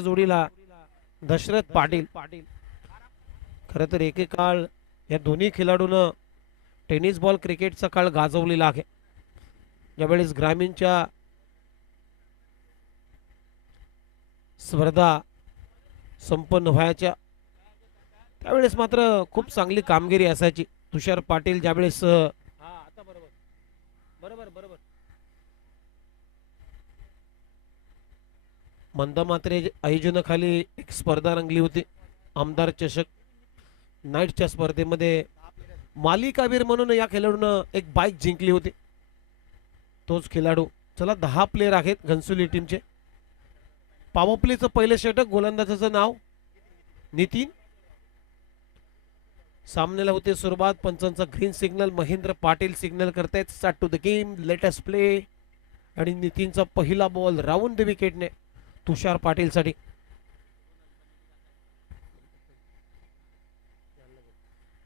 जोडीला दशरथ पाटील. खरं तर एकेकाळ या दोन्ही खेळाडूंना टेनिस बॉल क्रिकेटचा काळ गाजवलेला आहे. ज्यावेळेस ग्रामीणच्या स्पर्धा संपन्न व्हायच्या त्यावेळेस मात्र खूप चांगली कामगिरी असायची. तुषार पाटील ज्यावेळेस मंदामात्रे आयोजनाखाली एक स्पर्धा रंगली होती, आमदार चषक. नाईटच्या स्पर्धेमध्ये मालिकावीर म्हणून या खेळाडूनं एक बाईक जिंकली होती. तोच खेळाडू. चला 10 प्लेयर आहेत घनसोली टीमचे. पॉवर प्लेचं पहिलं षटक, गोलंदाजाचं नाव नितीन. सामन्याला होते सुरुवात. पंचांचा green signal. Mahendra Patil signal करतायत start to the game, let us play. आणि नितीनचा पहिला बॉल राऊंड द विकेटने तुषार पाटील साठी.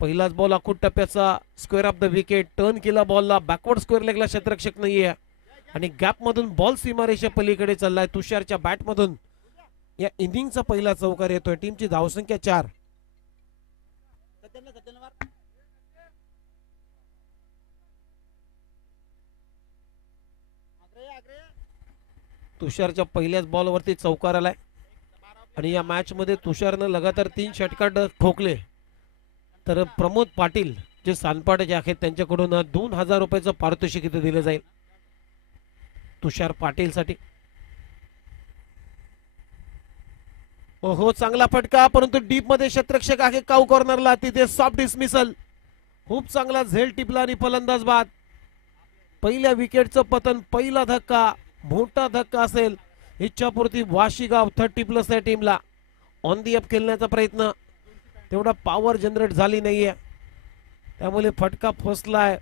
पहिलाच बॉल आखूड टप्प्याचा, square off the wicket. Turn केला बॉलला, बॅकवर्ड स्क्वेअर लेगला क्षेत्ररक्षक नाहीये आणि गॅप मधून बॉल सीमारेषा पलीकडे चाललाय. तुषारच्या बॅट मधून या इनिंगचा पहिला चौकार येतोय. टीमची धावसंख्या 4. तुषारच्या पहिल्याच बॉलवरती चौकार आलाय आणि या मॅच मध्ये तुषारनं लगातार 3 षटकार ठोकले. तर प्रमोद पाटील जे सानपाडे आहेत त्यांच्याकडून 2000 रुपयाचं पारितोषिक इथे दिलं जाईल तुषार पाटील साठी. हो, चांगला फटका, परंतु डीप मध्ये क्षेत्ररक्षक आहे काऊ कॉर्नरला. तिथे सॉफ्ट डिसमिसल. खूप चांगला झेल टिपला आणि फलंदाज बाद. पहिल्या विकेटचं पतन, पहिला धक्का, मोठा धक्का असेल. इच्छापूर्ती वाशीगाव 30+ या टीमला. ऑन दी अप खेळण्याचा प्रयत्न, तेवढा पॉवर जनरेट झाली नाहीये, त्यामुळे फटका फसलाय.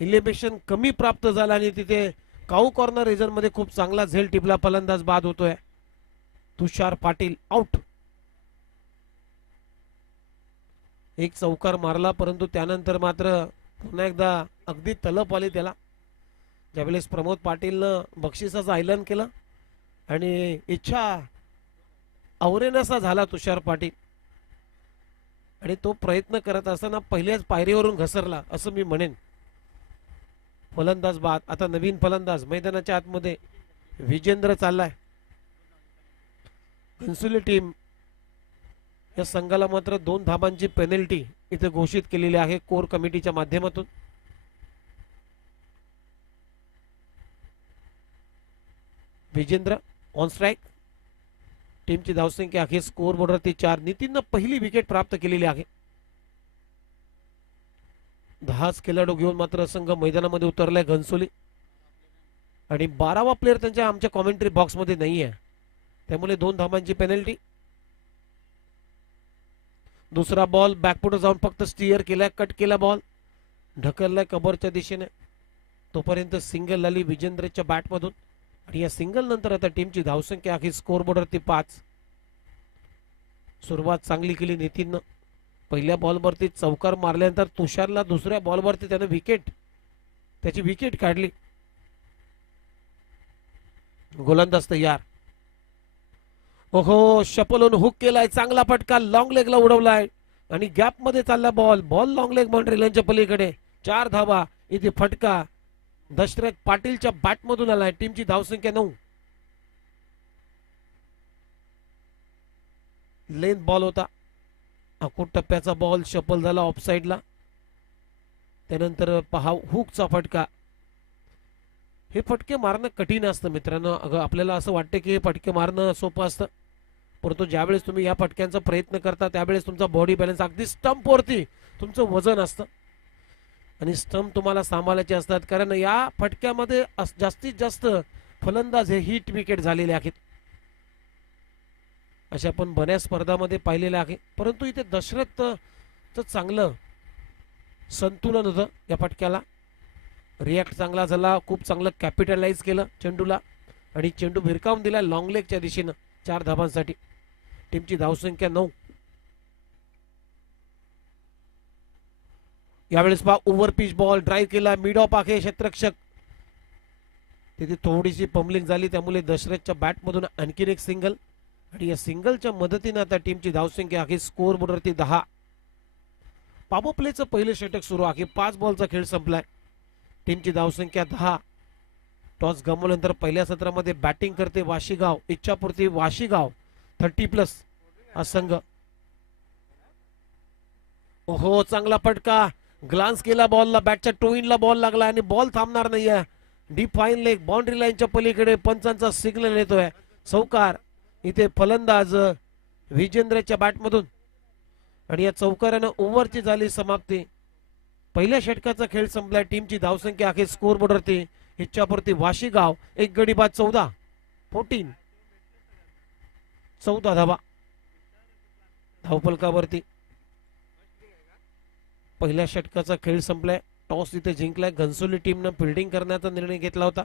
इलिमिनेशन कमी प्राप्त झाला आणि तिथे काऊ कॉर्नर रिजन मध्ये खूप चांगला झेल टिपला. फलंदाज बाद होतोय. तुषार पाटील आउट. एक चौकार मारला, परंतु त्यानंतर मात्र पुन्हा एकदा अगदी तलप आली त्याला. ज्यावेळेस प्रमोद पाटीलनं बक्षिसाचं ऐलान केलं आणि इच्छा आवरेनासा झाला तुषार पाटील आणि तो प्रयत्न करत असताना पहिल्याच पायरीवरून घसरला असं मी म्हणेन. फलंदाज बाद. आता नवीन फलंदाज मैदानाच्या आतमध्ये विजेंद्र चाललाय. घनसोली टीम या संघाला मात्र 2 धाबांची पेनल्टी इथे घोषित केलेली आहे कोर कमिटीच्या माध्यमातून. Vijender on strike. टीमची धावसंख्या आहे स्कोर बोर्डवरती 4. नितीननं पहिली विकेट प्राप्त केलेली आहे. 10 खेळाडू घेऊन मात्र संघ मैदानामध्ये उतरलाय घनसोली आणि 12वा प्लेअर त्यांच्या आमच्या कॉमेंट्री बॉक्स मध्ये नाहीये, त्यामुळे 2 धाबांची पेनल्टी. दुसरा बॉल बॅकफुट जाऊन फक्त स्टीअर केलाय, कट केला बॉल, ढकललाय कबरच्या दिशेने. तोपर्यंत सिंगल आली विजेंद्रच्या बॅट मधून आणि या सिंगल नंतर आता टीमची धावसंख्या आहे स्कोर बोर्डवरती 5. सुरुवात चांगली केली नितीननं. पहिल्या बॉलवरती चौकार मारल्यानंतर तुषारला दुसऱ्या बॉलवरती त्याने त्याची विकेट काढली. गोलंदाज तयार. ओहो, शपलून हुक केलाय, चांगला फटका, लॉंग लेगला उडवलाय आणि गॅप मध्ये चालला बॉल. लॉंग लेग बाउंड्री लाईनच्या पलीकडे. 4 धावा. इथे फटका दशरथ पाटीलच्या बॅट मधून आलाय. टीमची धावसंख्या 9. लेंथ बॉल होता, आखूड टप्प्याचा बॉल शपल झाला ऑफसाइडला. त्यानंतर पहा हुकचा फटका. हे फटके मारणं कठीण असतं मित्रांनो. आपल्याला असं वाटतं की हे फटके मारणं सोपं असतं, परंतु ज्यावेळेस तुम्ही या फटक्यांचा प्रयत्न करता त्यावेळेस तुमचा बॉडी बॅलन्स अगदी स्टंप वरती तुमचं वजन असतं आणि स्टंप तुम्हाला सांभाळायचे असतात, कारण या फटक्यामध्ये जास्तीत जास्त फलंदाज हे हिट विकेट झालेले आहेत. अशा आपण बऱ्याच स्पर्धामध्ये पाहिलेले आहे, परंतु इथे दशरथचं चांगलं संतुलन होतं. या फटक्याला रिॲक्ट चांगला झाला, खूप चांगलं कॅपिटलाइज केलं चेंडूला आणि चेंडू भिरकावून दिला लॉंग लेगच्या दिशेनं 4 धाबांसाठी. टीमची धावसंख्या 9. यावेळेस पहा ओव्हर पिच बॉल ड्राईव्ह केला, मिड ऑफ आहे क्षेत्ररक्षक. तिथे थोडीशी पम्बलिंग झाली, त्यामुळे दशरथच्या बॅट मधून आणखीन एक सिंगल. आणि या सिंगलच्या मदतीने आता टीमची धावसंख्या आहे स्कोर बोर्डवरती 10. पॉवर प्लेचं पहिलं षटक सुरू आहे. 5 बॉलचा खेळ संपलाय. टीमची धावसंख्या 10. टॉस गमावल्यानंतर पहिल्या सत्रामध्ये बॅटिंग करते वाशीगाव. इच्छापूर्ती वाशीगाव 30+ हा संघ. ओहो चांगला फटका. ग्लान्स केला बॉलला. बॅटच्या टोईनला बॉल लागला आणि बॉल थांबणार नाहीये. डीप फाईन लेग बाउंड्री लाईनच्या पलीकडे पंचांचा सिग्नल येतोय. चौकार इथे फलंदाज विजेंद्रच्या बॅटमधून आणि या चौकारानं ओव्हरची झाली समाप्ती. पहिल्या षटकाचा खेळ संपलाय. टीमची धावसंख्या आहे स्कोर बोर्डवरती इच्छापूर्ती वाशीगाव 1 गडी बाद 14 धावा धावफलकावरती. पहिल्या षटकाचा खेळ संपलाय. टॉस इथे जिंकलाय. घनसोली टीमनं फिल्डिंग करण्याचा निर्णय घेतला होता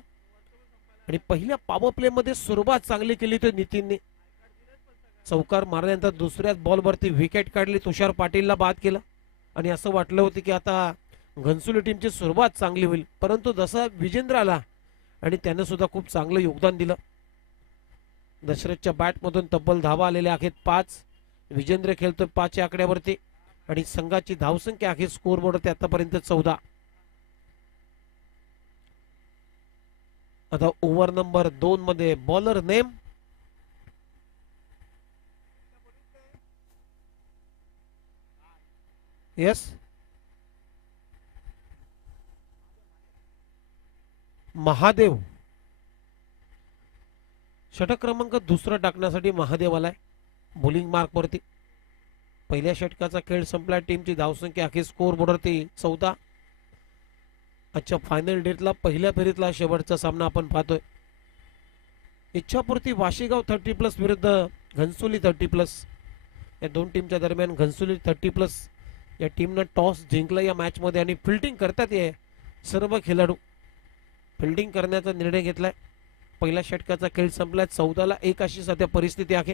आणि पहिल्या पॉवर प्ले मध्ये सुरुवात चांगली केली होती नितीनने. चौकार मारल्यानंतर दुसऱ्याच बॉलवरती विकेट काढली. तुषार पाटीलला बाद केला आणि असं वाटलं होतं की आता घनसोली टीमची सुरुवात चांगली होईल, परंतु जसा विजेंद्र आला आणि त्याने सुद्धा खूप चांगलं योगदान दिलं. दशरथच्या बॅटमधून तब्बल धावा आलेल्या आहेत 5. विजेंद्र खेळतोय 5 या आकड्यावरती आणि संघाची धावसंख्या आहे स्कोर बोर्डवरती आतापर्यंत 14. आता ओव्हर नंबर 2 मध्ये बॉलर नेम यस महादेव. षटक क्रमांक दुसरा टाकण्यासाठी महादेव आलाय बॉलिंग मार्क वरती. पहिल्या षटकाचा खेळ संपला. टीमची धावसंख्या आहे स्कोर बोर्डवरती 14. आजच्या फायनल डेटला पहिल्या फेरीतला शेवटचा सामना आपण पाहतोय. इच्छापूर्ती वाशीगाव 30+ विरुद्ध घनसोली 30+. या दोन टीमच्या दरम्यान घनसोली 30+ या टीमनं टॉस जिंकला या मॅच मध्ये आणि फिल्डिंग करतात. ये सर्व खेळाडू फिल्डिंग करण्याचा निर्णय घेतलाय. पहिल्या षटकाचा खेळ संपलाय. 14ला 1 अशी सध्या परिस्थिती आहे.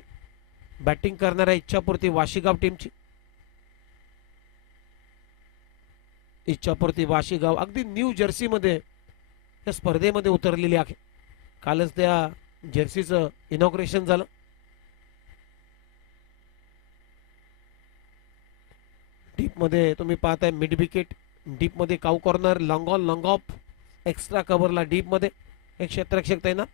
बॅटिंग करणाऱ्या इच्छापूर्ती वाशीगाव टीमची. इच्छापूर्ती वाशीगाव अगदी न्यू जर्सी मध्ये या स्पर्धेमध्ये उतरलेली आहे. कालच त्या जर्सीचं इनॉग्रेशन झालं. डीप मध्ये तुम्ही पाहताय मिड विकेट. डीप मध्ये cow corner long on long off extra कव्हरला डीप मध्ये एक क्षेत्ररक्षक तैनात.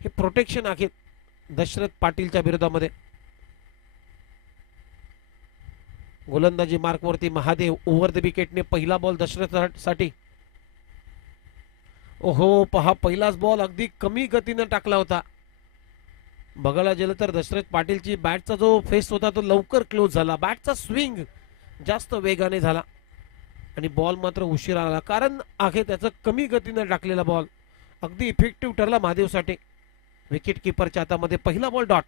हे प्रोटेक्शन आहे दशरथ पाटीलच्या विरोधामध्ये. गोलंदाजी मार्क वरती महादेव. ओव्हर द विकेटने पहिला बॉल दशरथ साठी. ओहो पहा पहिलाच बॉल अगदी कमी गतीने टाकला होता. बघायला गेलं तर दशरथ पाटीलची बॅटचा जो फेस होता तो लवकर क्लोज झाला. बॅटचा स्विंग जास्त वेगाने झाला आणि बॉल मात्र उशीर आला. कारण आहे त्याचं कमी गतीने टाकलेला बॉल अगदी इफेक्टिव्ह ठरला महादेवसाठी. विकेट किपरच्या हातामध्ये पहिला बॉल डॉट.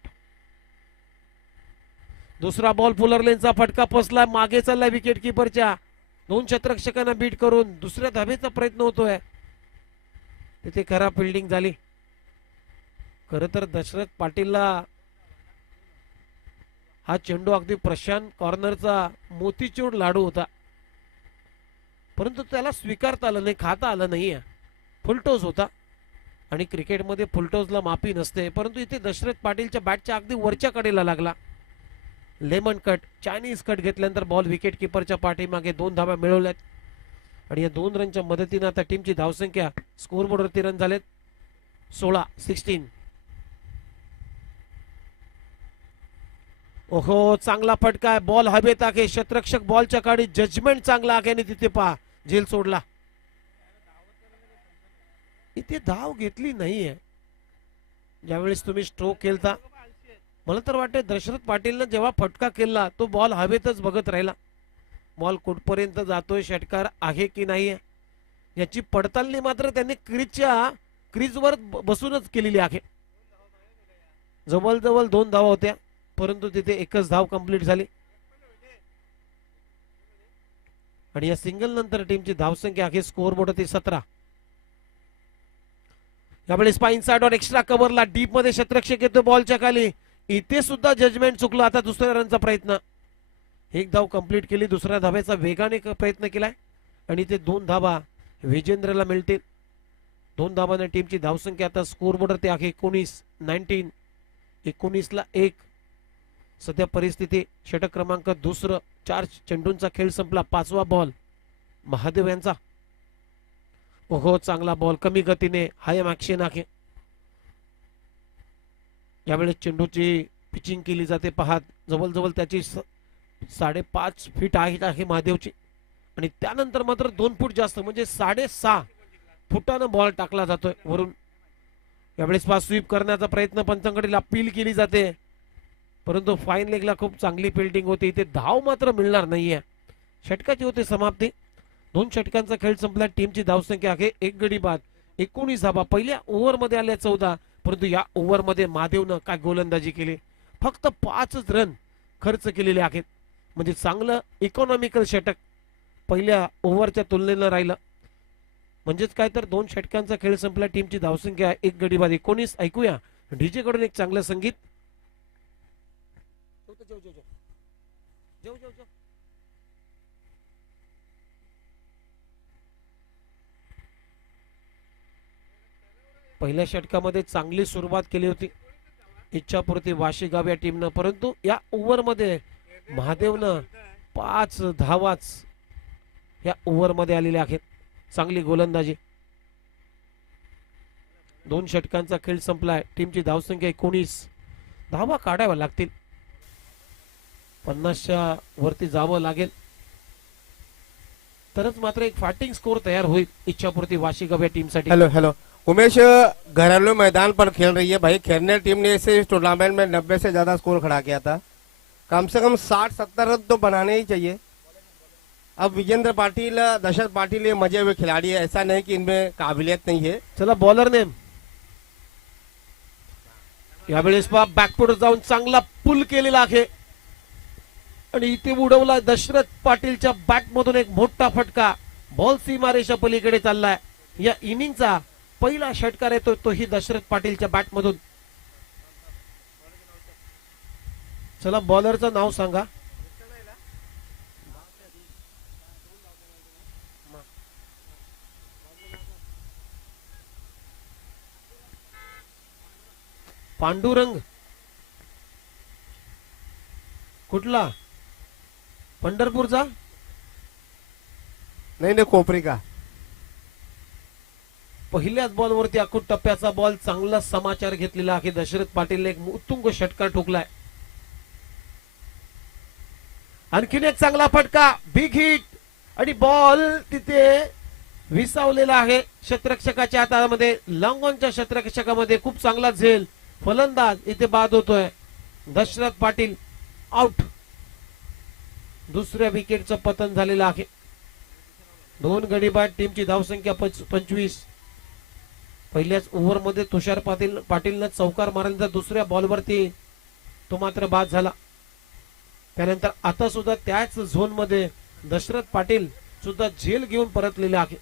दुसरा बॉल फुलर लेनचा फटका फसला. मागे चालला विकेट किपरच्या. 2 क्षेत्ररक्षकांना बीट करून दुसऱ्या धावेचा प्रयत्न होतोय. तिथे खराब फिल्डिंग झाली. खर तर दशरथ पाटीलला हा चेंडू अगदी प्रशांत कॉर्नरचा मोतीचूर लाडू होता, परंतु त्याला स्वीकारता आलं नाही, खाता आलं नाही. फुलटोस होता आणि क्रिकेटमध्ये फुलटोसला माफी नसते, परंतु इथे दशरथ पाटीलच्या बॅटच्या अगदी वरच्या कडेला लागला. लेमन कट चायनीज कट घेतल्यानंतर बॉल विकेट किपरच्या पाठीमागे 2 धावा मिळवल्यात आणि या 2 रनच्या मदतीने आता टीमची धावसंख्या स्कोर बोर्डवरती रन झालेत 16. ओहो चांगला फटका आहे. बॉल हवेत आहे. क्षेत्ररक्षक बॉलच्या काडी. जजमेंट चांगला आहे आणि तिथे पहा झेल सोडला. इथे धाव घेतली नाहीये. ज्यावेळेस तुम्ही स्ट्रोक केलता मला तर वाटते दशरथ पाटीलनं जेव्हा फटका केला तो बॉल हवेतच बघत राहिला. बॉल कुठपर्यंत जातोय, षटकार आहे की नाही याची पडताळणी मात्र त्यांनी क्रीजवर बसूनच केलेली आहे. जवळजवळ 2 धावा होत्या परंतु तिथे एकच धाव कंप्लीट झाली आणि या सिंगल नंतर टीमची धावसंख्या आहे स्कोर बोर्डवरती 17. यावेळी स्पाइन साइडवर एक्स्ट्रा कव्हरला डीप मध्ये क्षेत्ररक्षक येतो बॉलच्या खाली. इथे सुद्धा जजमेंट चुकलं. आता दुसऱ्या रनचा प्रयत्न. 1 धाव कंप्लीट केली. दुसऱ्या धावेचा वेगाने प्रयत्न केलाय आणि ते 2 धावा विजेंद्रला मिळतील. 2 धावांना टीमची धावसंख्या आता स्कोर बोर्डवरती आहे 19 19 ला 1. सध्या परिस्थिती षटक क्रमांक दुसरं. 4 चेंडूंचा खेळ संपला. 5वा बॉल महादेव यांचा. ओहो चांगला बॉल कमी गतीने हायम ऍक्शन आहे. यावेळेस चेंडूची पिचिंग केली जाते. पहा जवळजवळ त्याची 5.5 फीट आहे महादेवची आणि त्यानंतर मात्र 2 फूट जास्त म्हणजे 6.5 फुटानं बॉल टाकला जातोय वरून. यावेळेस पास स्वीप करण्याचा प्रयत्न पंचांकडे अपील केली जाते परंतु फाईन लेगला खूप चांगली फिल्डिंग होती. इथे धाव मात्र मिळणार नाहीये. षटकाची होते समाप्ती. 2 षटकांचा खेळ संपला. टीमची धावसंख्या आहे 1 गडी बाद 19 धावा. पहिल्या ओव्हर मध्ये आल्या 14 परंतु या ओव्हर मध्ये महादेवनं काय गोलंदाजी केली. फक्त 5 रन खर्च केलेले आहेत म्हणजे चांगलं इकॉनॉमिकल षटक पहिल्या ओव्हरच्या तुलनेनं राहिलं. म्हणजेच काय तर 2 षटकांचा खेळ संपला. टीमची धावसंख्या 1 गडी बाद 19. ऐकूया डीजे कडून एक चांगलं संगीत. पहिल्या षटकामध्ये चांगली सुरुवात केली होती इच्छापूर्ती वाशीगाव या टीमनं परंतु या ओव्हर मध्ये महादेवनं 5 धावाच या ओव्हर मध्ये आलेल्या आहेत. चांगली गोलंदाजी. 2 षटकांचा खेळ संपलाय. टीमची धावसंख्या 19. धावा काढाव्या लागतील. 50च्या वरती जावं लागेल तरच मात्र एक फायटिंग स्कोर तैयार होईल इच्छापूर्ती वाशीगाव या टीमसाठी. हेलो उमेश, घरेलू मैदान पर खेल रही है भाई. खेलने टीम ने इस टूर्नामेंट में 90 से ज्यादा स्कोर खड़ा किया था. कम से कम 60-70 रन तो बनाने ही चाहिए. अब विजेंद्र पाटिल, दशरथ पाटिल ये मजे हुए खिलाड़ी है. ऐसा नहीं कि इनमें काबिलियत नहीं है. चला बॉलर नेम. यावेळेस बॅकफुट जाऊन चांगला पुल केलेला आहे आणि इथे उडवला दशरथ पाटीलच्या बॅट मधून एक मोठा फटका. बॉल सीमारेषा पलीकडे चाललाय. या इनिंगचा पहिला षटकार येतो तोही दशरथ पाटीलच्या बॅट मधून. चला बॉलरचं नाव सांगा. पांडुरंग. कुठला? पंढरपूरचा? नहीं खोपरी का. पहिल्याच बॉलवरती अखूट टप्प्याचा बॉल. चांगला समाचार घेतलेला आहे. दशरथ पाटील एक उत्तुंग षटकार ठोकलाय. आणखीन एक चांगला फटका. बिग हिट आणि बॉल तिथे विसावलेला आहे क्षेत्ररक्षकाच्या हातामध्ये. लॉंग ऑनच्या क्षेत्ररक्षकामध्ये खूप चांगला झेल. फलंदाज इथे बाद होतोय. दशरथ पाटील आउट. दुसऱ्या विकेटचं पतन झालेलं आहे. 2 गडी बाद. टीमची धावसंख्या 25. पहिल्याच ओव्हर मध्ये तुषार पाटीलनं चौकार मारल्यानंतर दुसऱ्या बॉलवरती तो मात्र बाद झाला. त्यानंतर आता सुद्धा त्याच झोन मध्ये दशरथ पाटील सुद्धा झेल घेऊन परतलेले आहे.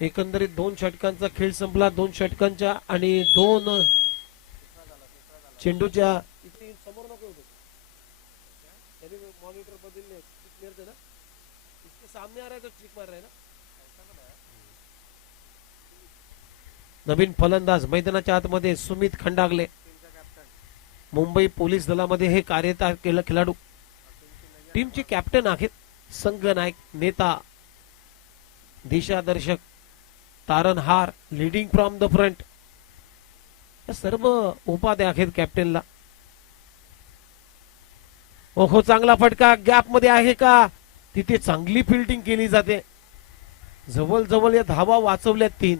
एकंदरीत 2 षटकांचा खेळ संपला. 2 षटकांच्या आणि 2 चेंडूच्या समोर नको मॉनिटर बदलले ना. इसके सामने आ रहा है तो चिक मार रहा है ना. नवीन फलंदाज मैदानाच्या आतमध्ये सुमित खंडागले. मुंबई पोलीस दलामध्ये हे कार्यरत केलं खेळाडू. टीमचे कॅप्टन आहेत. संघनायक, नेता, दिशादर्शक, तारणहार, लीडिंग फ्रॉम द फ्रंट या सर्व उपाध्या आहेत कॅप्टनला. ओहो चांगला फटका. गॅप मध्ये आहे का? तिथे चांगली फिल्डिंग केली जाते. जवळ या धावा वाचवल्यात 3.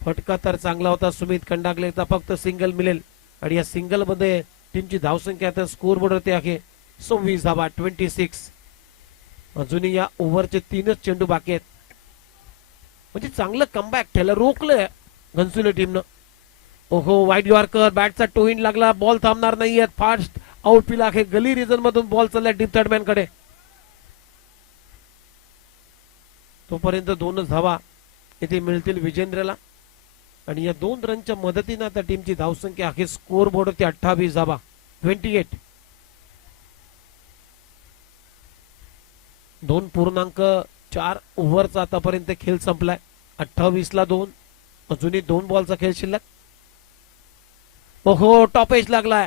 फटका तर चांगला होता. सुमित खंडागलेचा फक्त सिंगल मिळेल आणि या सिंगल मध्ये टीमची धावसंख्या आता स्कोर बोर्डवरती आहे 26 धावा 26. अजूनही या ओव्हरचे 3च चेंडू बाकी आहेत. म्हणजे चांगलं कमबॅक केलं. रोखलंय घनसुले टीमनं. ओहो वाईट यॉर्कर. बॅटचा टोईन लागला. बॉल थांबणार नाहीये. फास्ट आउटफील्ड आहे. गली रिजन मधून बॉल चाललाय डीप थर्डमॅन कडे. तोपर्यंत 2च धावा इथे मिळतील विजेंद्रला आणि या 2 रनच्या मदतीने आता टीमची धावसंख्या आहे स्कोर बोर्डवरती 28 धावा 28. 2.4 ओव्हरचा आतापर्यंत खेळ संपलाय. 28ला 2, अजूनही 2 बॉलचा खेळ शिल्लक. ओहो, टॉप एज लागलाय.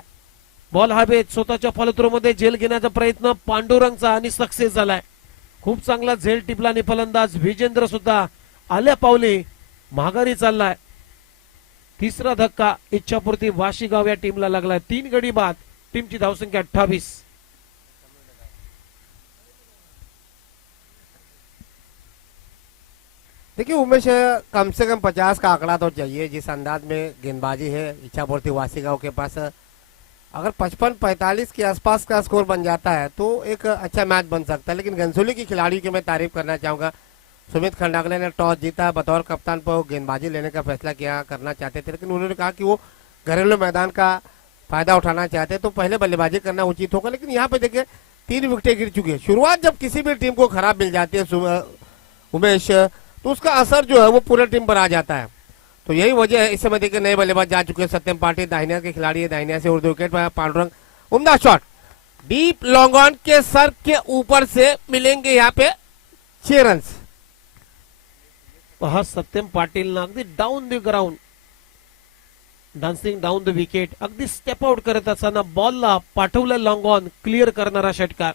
बॉल हवेत, स्वतःच्या फॉलोथ्रो मध्ये झेल घेण्याचा प्रयत्न पांडुरंगचा आणि सक्सेस झालाय. खूप चांगला झेल टिपला आणि फलंदाज विजेंद्र सुद्धा आल्या पावली माघारी चाललाय. तिसरा धक्का इच्छापूर्ती वाशीगाव या टीमला लागलाय. 3 गडी बाद. टीमची धावसंख्या 28. देखिए उमेश, कम से कम 50 का आंकड़ा तो चाहिए. जिस अंदाज में गेंदबाजी है इच्छापूर्ति वासीगांव के पास, अगर 55-45 के आसपास का स्कोर बन जाता है तो एक अच्छा मैच बन सकता है. लेकिन घनसोली की खिलाड़ी की मैं तारीफ करना चाहूंगा. सुमित खंडागले ने टॉस जीता, बतौर कप्तान पर गेंदबाजी लेने का फैसला किया करना चाहते थे, लेकिन उन्होंने कहा कि वो घरेलू मैदान का फायदा उठाना चाहते तो पहले बल्लेबाजी करना उचित होगा. लेकिन यहाँ पे देखिए 3 विकेटें गिर चुकी है. शुरुआत जब किसी भी टीम को खराब मिल जाती है उमेश, तो उसका असर जो है वो पूरे टीम पर आ जाता है. तो यही वजह है. इस समय देखिए नए बल्लेबाज जा चुके हैं. सत्यम पाटिल दाहिनिया के खिलाड़ी है, दाहिनिया से उर्दू विकेट पर पांडुरंग. उम्दा शॉट डीप लॉन्ग ऑन के सर के ऊपर से मिलेंगे यहाँ पे 6 रन. पहा सत्यम पाटील ना अगदी down the ground, dancing down the wicket, अगदी स्टेप आउट करत असताना बॉलला पाठवलं लॉंग ऑन, क्लिअर करणारा षटकार.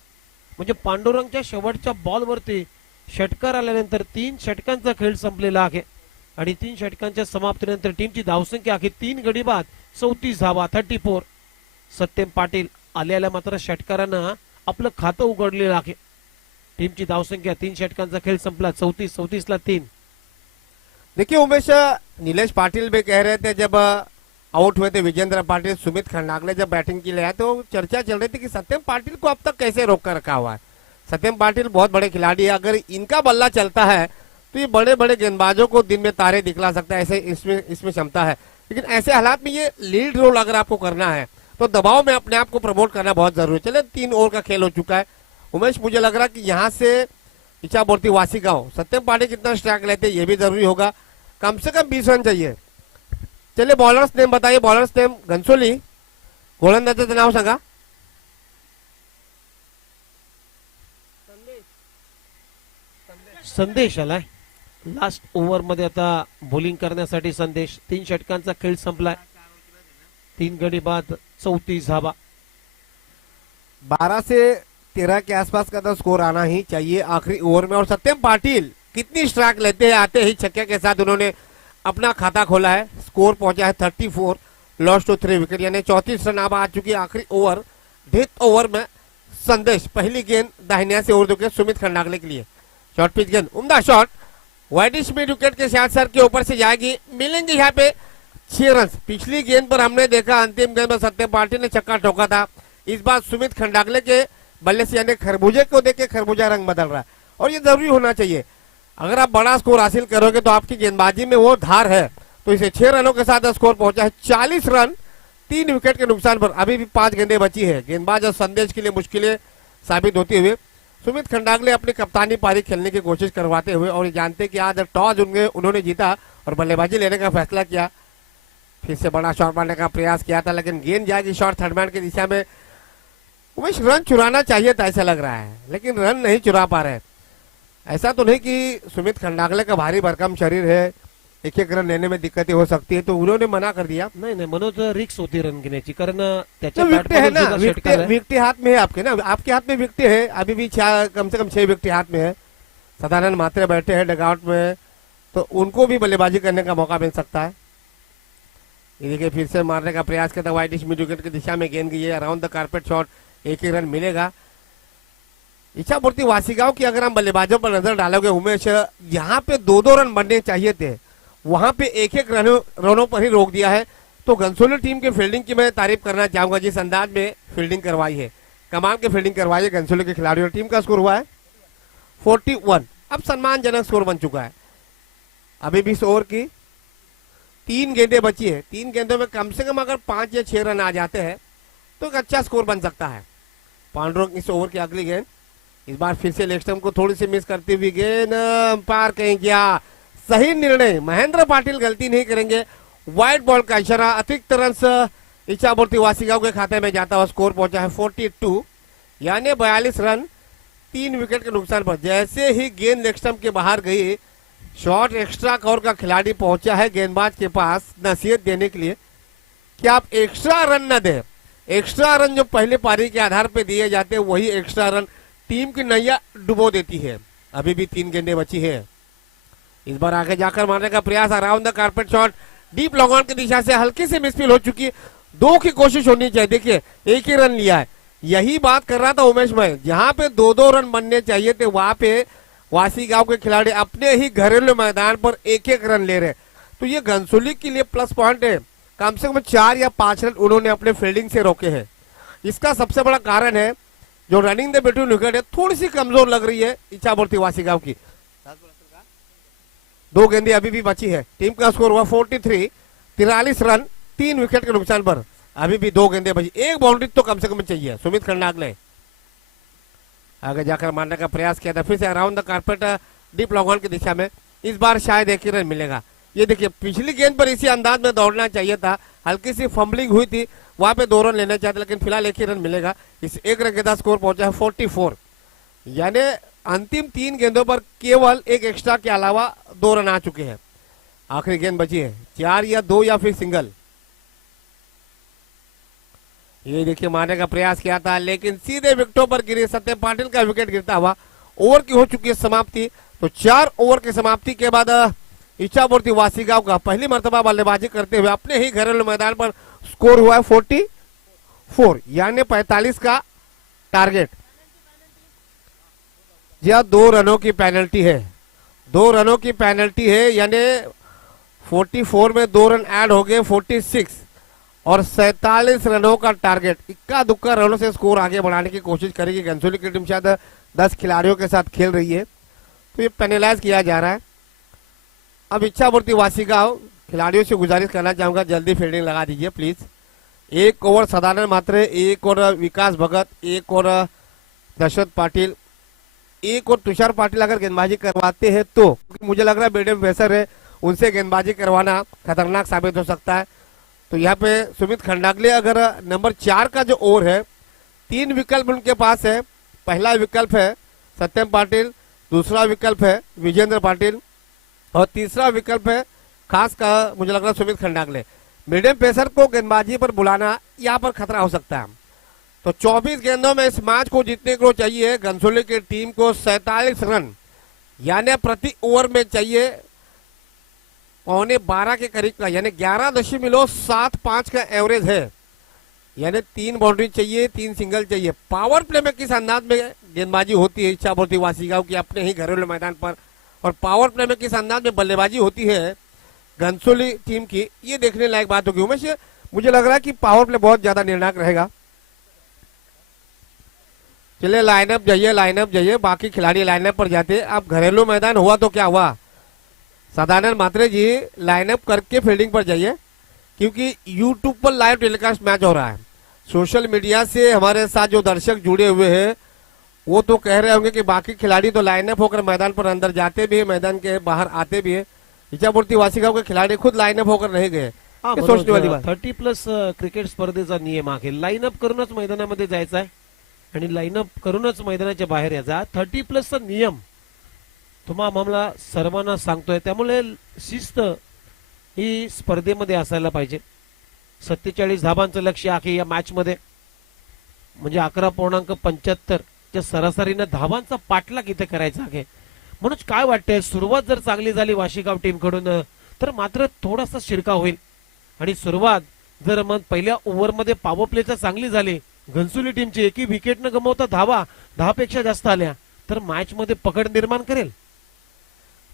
म्हणजे पांडुरंगच्या शेवटच्या बॉलवरती षटकार आल्यानंतर 3 षटकांचा खेळ संपलेला आहे आणि 3 षटकांच्या समाप्तीनंतर टीमची धावसंख्या आहे 3 गडी बाद 34 धावा 34. सत्यम पाटील आलेल्या मात्र षटकारानं आपलं खातं उघडलेलं आहे. टीमची धावसंख्या 3 षटकांचा खेळ संपला 34 ला 3. देखिए उमेश, नीलेश पाटिल भी कह रहे थे जब आउट हुए थे विजेंद्र पाटिल, सुमित खंडागले जब बैटिंग के लिए आए तो चर्चा चल रही थी कि सत्यम पाटिल को अब तक कैसे रोक कर रखा हुआ है. सत्यम पाटिल बहुत बड़े खिलाड़ी है. अगर इनका बल्ला चलता है तो ये बड़े बड़े गेंदबाजों को दिन में तारे दिखला सकता है. ऐसे इसमें क्षमता है. लेकिन ऐसे हालात में ये लीड रोल अगर आपको करना है तो दबाव में अपने आप को प्रमोट करना बहुत जरूरी है. चले 3 ओवर का खेल हो चुका है उमेश. मुझे लग रहा है कि यहाँ से इच्छापूर्ति वासीगांव सत्यम पाटिल कितना स्ट्राइक लेते ये भी जरूरी होगा. कम से कम 20 रन चाहिए. चलिए बॉलर्स नेम बताइए. Bowlers name Ghansoli. गोलंदाजाचं नाव सांगा. संदेश आलाय लास्ट ओव्हर मध्ये आता बॉलिंग करण्यासाठी. संदेश 3 षटकांचा खेळ संपलाय. 3 गडी बाद 34 धावा. 12 से 13 के आसपास का तो स्कोर आना ही चाहिए आखिरी ओवर में. और सत्यम पाटिल कितनी स्ट्राइक लेते हैं, आते ही छक्के के साथ उन्होंने अपना खाता खोला है. स्कोर पहुंचा है 34, लॉस्ट टू 3 विकेट, यानी 34 रन अब आ चुकी है आखिरी ओवर. डेथ ओवर में संदेश पहली गेंद दाहिनिया से उर्दू के सुमित खंडागले के लिए. शॉर्ट पिच गेंद, उम्दा शॉट, वाइडिश मिड विकेट के साथ सर के ऊपर से जाएगी. मिलेंगे यहाँ पे 6 रन. पिछली गेंद पर हमने देखा अंतिम गेंद में सत्यम पाटिल ने छक्का ठोका था. इस बार सुमित खंडागले के बल्ले से यानी खरबूजे को देख के खरबूजा रंग बदल रहा है और ये जरूरी होना चाहिए. अगर आप बड़ा स्कोर हासिल करोगे तो आपकी गेंदबाजी में वो धार है. तो इसे 6 रनों के साथ स्कोर पहुंचा है 40 रन 3 विकेट के नुकसान पर. अभी भी 5 गेंदें बची है. गेंदबाज और संदेश के लिए मुश्किलें साबित होती हुए सुमित खंडागले अपनी कप्तानी पारी खेलने की कोशिश करवाते हुए और ये जानते कि आज टॉस उन्होंने जीता और बल्लेबाजी लेने का फैसला किया. फिर से बड़ा शॉट मारने का प्रयास किया था लेकिन गेंद जाएगी शॉर्ट थर्ड मैन की दिशा में. उमेश रन चुराना चाहिए था ऐसा लग रहा है, लेकिन रन नहीं चुरा पा रहे. ऐसा तो नहीं कि सुमित खंडागले का भारी भरकम शरीर है, एक रन लेने में दिक्कतें हो सकती है, तो उन्होंने मना कर दिया. नाही नाही मनोज रिक्स होती रन घेण्याची, कारण त्याच्या तो विकटे है ना, बॅटमधून सुद्धा षटकार आहे. विकटे हाथ में है आपके ना, आपके हाथ में विकटे है. अभी भी कम से कम 6 विकटे हाथ में है. सदानंद मात्रे बैठे हैं डगआउट में, तो उनको भी बल्लेबाजी करने का मौका मिल सकता है. ये देखिए फिर से मारने का प्रयास किया था. वाइडिश मिड विकेट की दिशा में गेंद गई है. Around the carpet shot, 1 run मिलेगा. इच्छापूर्ति वासीगांव की अगर हम बल्लेबाजों पर नजर डालोगे उमेश, यहाँ पे 2-2 रन बनने चाहिए थे, वहां पे 1-1 रनों पर ही रोक दिया है. तो घनसोली टीम के फील्डिंग की मैं तारीफ करना चाहूंगा. जिस अंदाज में फील्डिंग करवाई है, कमाल की फील्डिंग करवाई है घनसोली के खिलाड़ियों. टीम का स्कोर हुआ है 41. अब सम्मानजनक स्कोर बन चुका है. अभी भी 20 ओवर की 3 गेंदें बची है. 3 गेंदों में कम से कम अगर 5 या 6 रन आ जाते हैं तो एक अच्छा स्कोर बन सकता है. पांडुरंग इस ओवर की अगली गेंद, इस बार फिर से लेग स्टंप को थोड़ी सी मिस करती हुई गेंद पार कहीं गया. सही निर्णय, महेंद्र पाटिल गलती नहीं करेंगे. वाइड बॉल का इशारा, अतिरिक्त रन इच्छापूर्ति वासीगांव के खाते में जाता हुआ. स्कोर पहुंचा है 42, यानी 42 रन 3 विकेट के नुकसान पर। जैसे ही गेंद लेग स्टंप के बाहर गई, शॉट एक्स्ट्रा कवर का खिलाड़ी पहुंचा है गेंदबाज के पास नसीहत देने के लिए कि आप एक्स्ट्रा रन न दें। एक्स्ट्रा रन जो पहले पारी के आधार पे दिए जाते हैं, वही एक्स्ट्रा रन टीम की नैया डुबो देती है। अभी भी 3 गेंदें बची है। इस बार आगे जाकर मारने का प्रयास, around the carpet shot deep long on की दिशा से हल्की से मिसफील हो चुकी है। 2 की कोशिश होनी चाहिए। देखिए 1 ही रन लिया है। यही बात कर रहा था उमेश मैं, जहां पे 2-2 रन बनने चाहिए थे, वहां पे वासी गांव के खिलाड़ी अपने ही घरेलू मैदान पर 1-1 रन ले रहे। तो ये घनसोली के लिए प्लस पॉइंट है। कम से कम 4 या 5 रन उन्होंने अपने फील्डिंग से रोके हैं। इसका सबसे बड़ा कारण है जो रनिंग द बिटवीन विकेट है, थोड़ी सी कमजोर लग रही है इच्छापूर्ति वासी गांव की। 2 गेंदें अभी भी बची है। टीम का स्कोर हुआ 43, 43 रन 3 विकेट के नुकसान पर। अभी भी 2 गेंदें बची, 1 बाउंड्री तो कम से कम चाहिए। सुमित खंडागले आगे जाकर मारने का प्रयास किया था, फिर से around the carpet deep long on की दिशा में। इस बार शायद 1 ही रन मिलेगा। ये देखिए पिछली गेंद पर इसी अंदाज में दौड़ना चाहिए था, हल्की सी फंबलिंग हुई थी, वहां पे 2 रन लेना चाहिए, लेकिन फिलहाल 1 ही रन मिलेगा। इस 1 रन के साथ स्कोर पहुंचा है 44। यानी अंतिम 3 गेंदों पर केवल 1 एक्स्ट्रा के अलावा 2 रन आ चुके हैं। आखिरी गेंद बची है, 4 या 2 या फिर सिंगल। ये देखिए मारने का प्रयास किया था, लेकिन सीधे विकेटों पर गिरी। सत्यम पाटिल का विकेट गिरता हुआ ओवर की हो चुकी है समाप्ति। तो 4 ओवर की समाप्ति के बाद इच्छापूर्ति वासी गांव का पहली मर्तबा बल्लेबाजी करते हुए अपने ही घरेलू मैदान पर स्कोर हुआ है 44, यानी 45 का टारगेट। यह 2 रनों की पेनल्टी है। 2 रनों की पेनल्टी है, यानी 44 में 2 रन ऐड हो गए, 46 और 47 रनों का टारगेट। इक्का दुक्का रनों से स्कोर आगे बढ़ाने की कोशिश करेगी घनसोली की टीम। शायद 10 खिलाड़ियों के साथ खेल रही है, तो ये पेनलाइज किया जा रहा है। अब इच्छापूर्ति वासी गांव खिलाड़ियों से गुजारिश करना चाहूंगा, जल्दी फील्डिंग लगा दीजिए प्लीज। 1 ओवर सदानंद मात्रे, 1 और विकास भगत, 1 और दशरथ पाटिल, 1 और तुषार पाटिल अगर गेंदबाजी करवाते हैं तो मुझे लग रहा है मीडियम पेसर है, उनसे गेंदबाजी करवाना खतरनाक साबित हो सकता है। तो यहाँ पे सुमित खंडागले अगर नंबर 4 का जो ओवर है, 3 विकल्प उनके पास है। पहला विकल्प है सत्यम पाटिल, दूसरा विकल्प है विजेंद्र पाटिल और तीसरा विकल्प है खास का मुझे लग रहा है सुमित खंडागले। मीडियम पेसर को गेंदबाजी पर बुलाना यहाँ पर खतरा हो सकता है। तो 24 गेंदों में इस मैच को जीतने को चाहिए घनसोली की टीम को 47 रन, यानी प्रति ओवर में चाहिए 12.25 के करीब का, यानी 11.75 का एवरेज है। यानी 3 बाउंड्री चाहिए, 3 सिंगल चाहिए। पावर प्ले में किस अंदाज में गेंदबाजी होती है इच्छापूर्ति वासी गांव की अपने ही घरेलू मैदान पर, और पावर प्ले में किस अंदाज में बल्लेबाजी होती है घनसोली टीम की, ये देखने लायक बात होगी। उमेश मुझे लग रहा है कि पावर प्ले बहुत ज्यादा निर्णायक रहेगा। चलिए लाइनअप जाइए, बाकी खिलाड़ी लाइनअप पर जाते। अब घरेलू मैदान हुआ तो क्या हुआ, सदानंद मात्रे जी लाइनअप करके फील्डिंग पर जाइए, क्योंकि यूट्यूब पर लाइव टेलीकास्ट मैच हो रहा है। सोशल मीडिया से हमारे साथ जो दर्शक जुड़े हुए हैं वो तो कह रहे होंगे कि बाकी खिलाड़ी तो लाइनअप होकर मैदान पर अंदर जाते भी है, मैदान के बाहर आते भी है। इच्छापूर्ति वासी गांव के खिलाड़ी खुद लाइनअप होकर नहीं गए। सोचने वाली बात। 30+ क्रिकेट स्पर्धेचा नियम आहे, लाईनअप करूनच मैदानामध्ये जायचं आहे आणि लाईनअप करूनच मैदानाच्या बाहेर यायचा। 30+ नियम तुम्हाला आम्हाला सर्वांना सांगतोय, त्यामुळे शिस्त ही स्पर्धेमध्ये असायला पाहिजे। 47 धाबांचं लक्ष्य आहे या मॅच मध्ये, म्हणजे 11.75 च्या सरासरीने धाबांचा पाठलाग इथे करायचा आहे। म्हणून काय वाटतंय, सुरुवात जर चांगली झाली वाशीगाव टीम कडून तर मात्र थोडासा शिरकाव होईल, आणि सुरुवात जर मग पहिल्या ओव्हर मध्ये पॉवर प्लेचा चांगली झाली, घनसोली टीमची एकी विकेट न गमावता धावा 10 पेक्षा जास्त आल्या तर मॅच मध्ये पकड निर्माण करेल।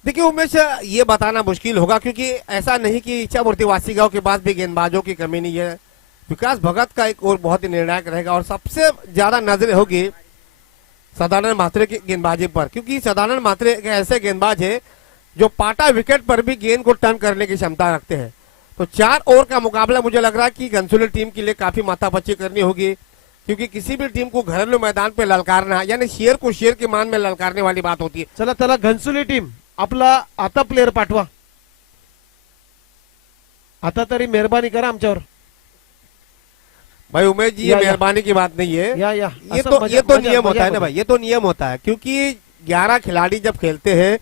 देखिए उमेश, ये बताना मुश्किल होगा, क्योंकि ऐसा नहीं कि इच्छापूर्ति वासी गांव के पास भी गेंदबाजों की कमी नहीं है। विकास भगत का एक ओवर बहुत ही निर्णायक रहेगा, और सबसे ज्यादा नजर होगी सदानंद मात्रे की गेंदबाजी पर, क्योंकि सदानंद मात्रे एक ऐसे गेंदबाज है जो पाटा विकेट पर भी गेंद को टर्न करने की क्षमता रखते हैं। तो 4 ओवर का मुकाबला मुझे लग रहा है कि घनसोली टीम के लिए काफी माथापच्ची करनी होगी, क्योंकि किसी भी टीम को घरेलू मैदान पे ललकारना यानी शेर को शेर के मान में ललकारने वाली बात होती है। चला त्याला घनसोली टीम आपला आता प्लेयर पाठवा, आता तरी मेहरबानी करा आमच्यावर। भाई उमेश जी, ये या। मेहरबानी की बात नहीं है। या ये असं तो मजा- ये तो मजा- नियम होता मजा है ना होता भाई, ये तो नियम होता है, क्योंकि 11 खिलाड़ी जब खेलते हैं,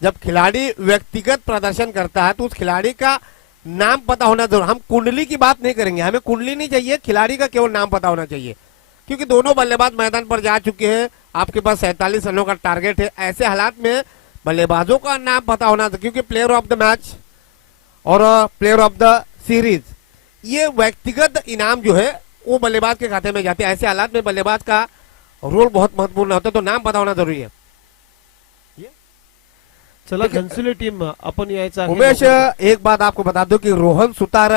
जब खिलाड़ी व्यक्तिगत प्रदर्शन करता है तो उस खिलाड़ी का नाम पता होना जरूर। हम कुंडली की बात नहीं करेंगे, हमें कुंडली नहीं चाहिए, खिलाड़ी का केवल नाम पता होना चाहिए, क्योंकि दोनों बल्लेबाज मैदान पर जा चुके हैं। आपके पास 47 रनों का टारगेट है। ऐसे हालात में बल्लेबाजों का नाम पता होना चाहिए, क्योंकि प्लेयर ऑफ द मैच और प्लेयर ऑफ द सीरीज, ये व्यक्तिगत इनाम जो है वो बल्लेबाज के खाते में जाते हैं। ऐसे हालात में बल्लेबाज का रोल बहुत महत्वपूर्ण होता है, तो नाम पता होना जरूरी है। चला घनसोली टीम आपण यायचं आहे. उमेश, एक बात आपको बता दो कि रोहन सुतार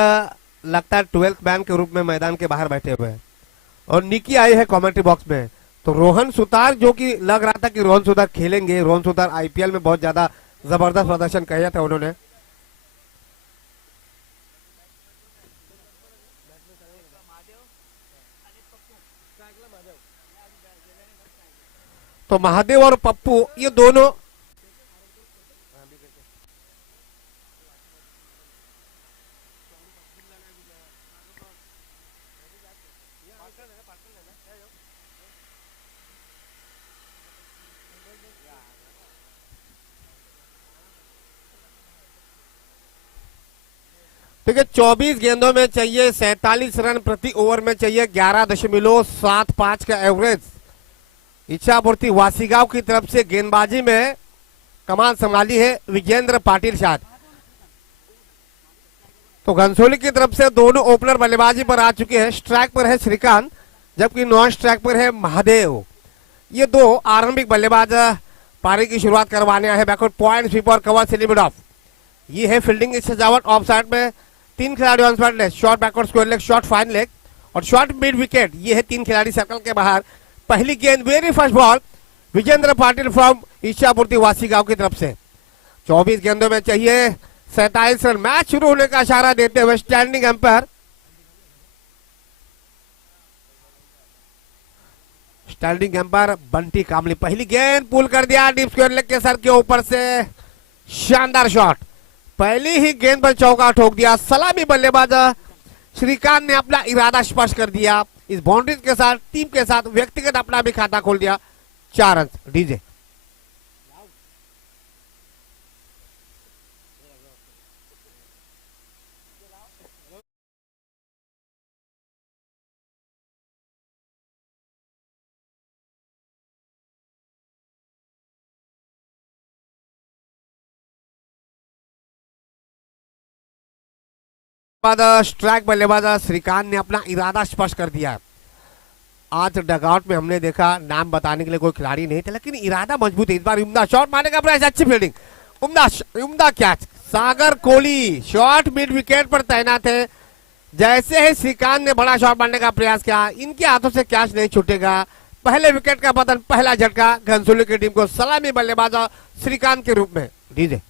लगता है 12th मैन के रूप में मैदान के बाहर बैठे हुए हैं, और निकी आई है कमेंट्री बॉक्स में। तो रोहन सुतार, जो कि लग रहा था कि रोहन सुतार खेलेंगे, रोहन सुतार आईपीएल में बहुत ज्यादा जबरदस्त प्रदर्शन किया था उन्होंने। तो महादेव और पप्पू ये दोनों ठीक है। 24 गेंदों में चाहिए 47 रन प्रति ओवर में चाहिए 11.75 का एवरेज। इच्छापूर्ति वासीगांव की तरफ से गेंदबाजी में कमान संभाली है विजेंद्र पाटिल साहब। तो घनसोली की तरफ से दोनों ओपनर बल्लेबाजी पर आ चुके हैं। स्ट्राइक पर है श्रीकांत, जबकि नॉन स्ट्राइक पर है महादेव। ये दो आरंभिक बल्लेबाज पारी की शुरुआत करवाने आए हैं। बैकवर्ड पॉइंट स्वीपर कवर से लिमिट ऑफ। ये है फील्डिंग की सजावट। ऑफ साइड में 3 खिलाड़ी on side leg, short backward square leg, short fine leg और शॉर्ट मिड विकेट। ये है 3 खिलाड़ी सर्कल के बाहर। पहली गेंद, very first ball, Vijendra Patil from Ichchhapurti Vasigaon की तरफ से। 24 गेंदों में चाहिए 47 रन। मैच शुरू होने का इशारा देते हुए standing umpire, standing umpire Bunty Kamli. पहली गेंद पुल कर दिया डीप स्क्वायर लेग के सर के ऊपर से, शानदार शॉट। पहली ही गेंद पर चौका ठोक दिया। सलामी बल्लेबाज श्रीकांत ने अपना इरादा स्पष्ट कर दिया। इस बाउंड्री के साथ, टीम के साथ व्यक्तिगत अपना भी खाता खोल दिया। 4 रन। डीजे बाद स्ट्राइक बल्लेबाज श्रीकांत ने अपना इरादा स्पष्ट कर दिया। आज डगआउट में हमने देखा, नाम बताने के लिए कोई खिलाड़ी नहीं था, लेकिन इरादा मजबूत है। इस बार उम्दा शॉट मारने का प्रयास, अच्छी फील्डिंग, उम्दा कैच। सागर कोहली शॉट मिड विकेट पर तैनात है। जैसे ही श्रीकांत ने बड़ा शॉट मारने का प्रयास किया, इनके हाथों से कैच नहीं छूटेगा। पहले विकेट का पतन, पहला झटका घनसोली की टीम को। सलामी बल्लेबाज श्रीकांत के रूप में। डीजे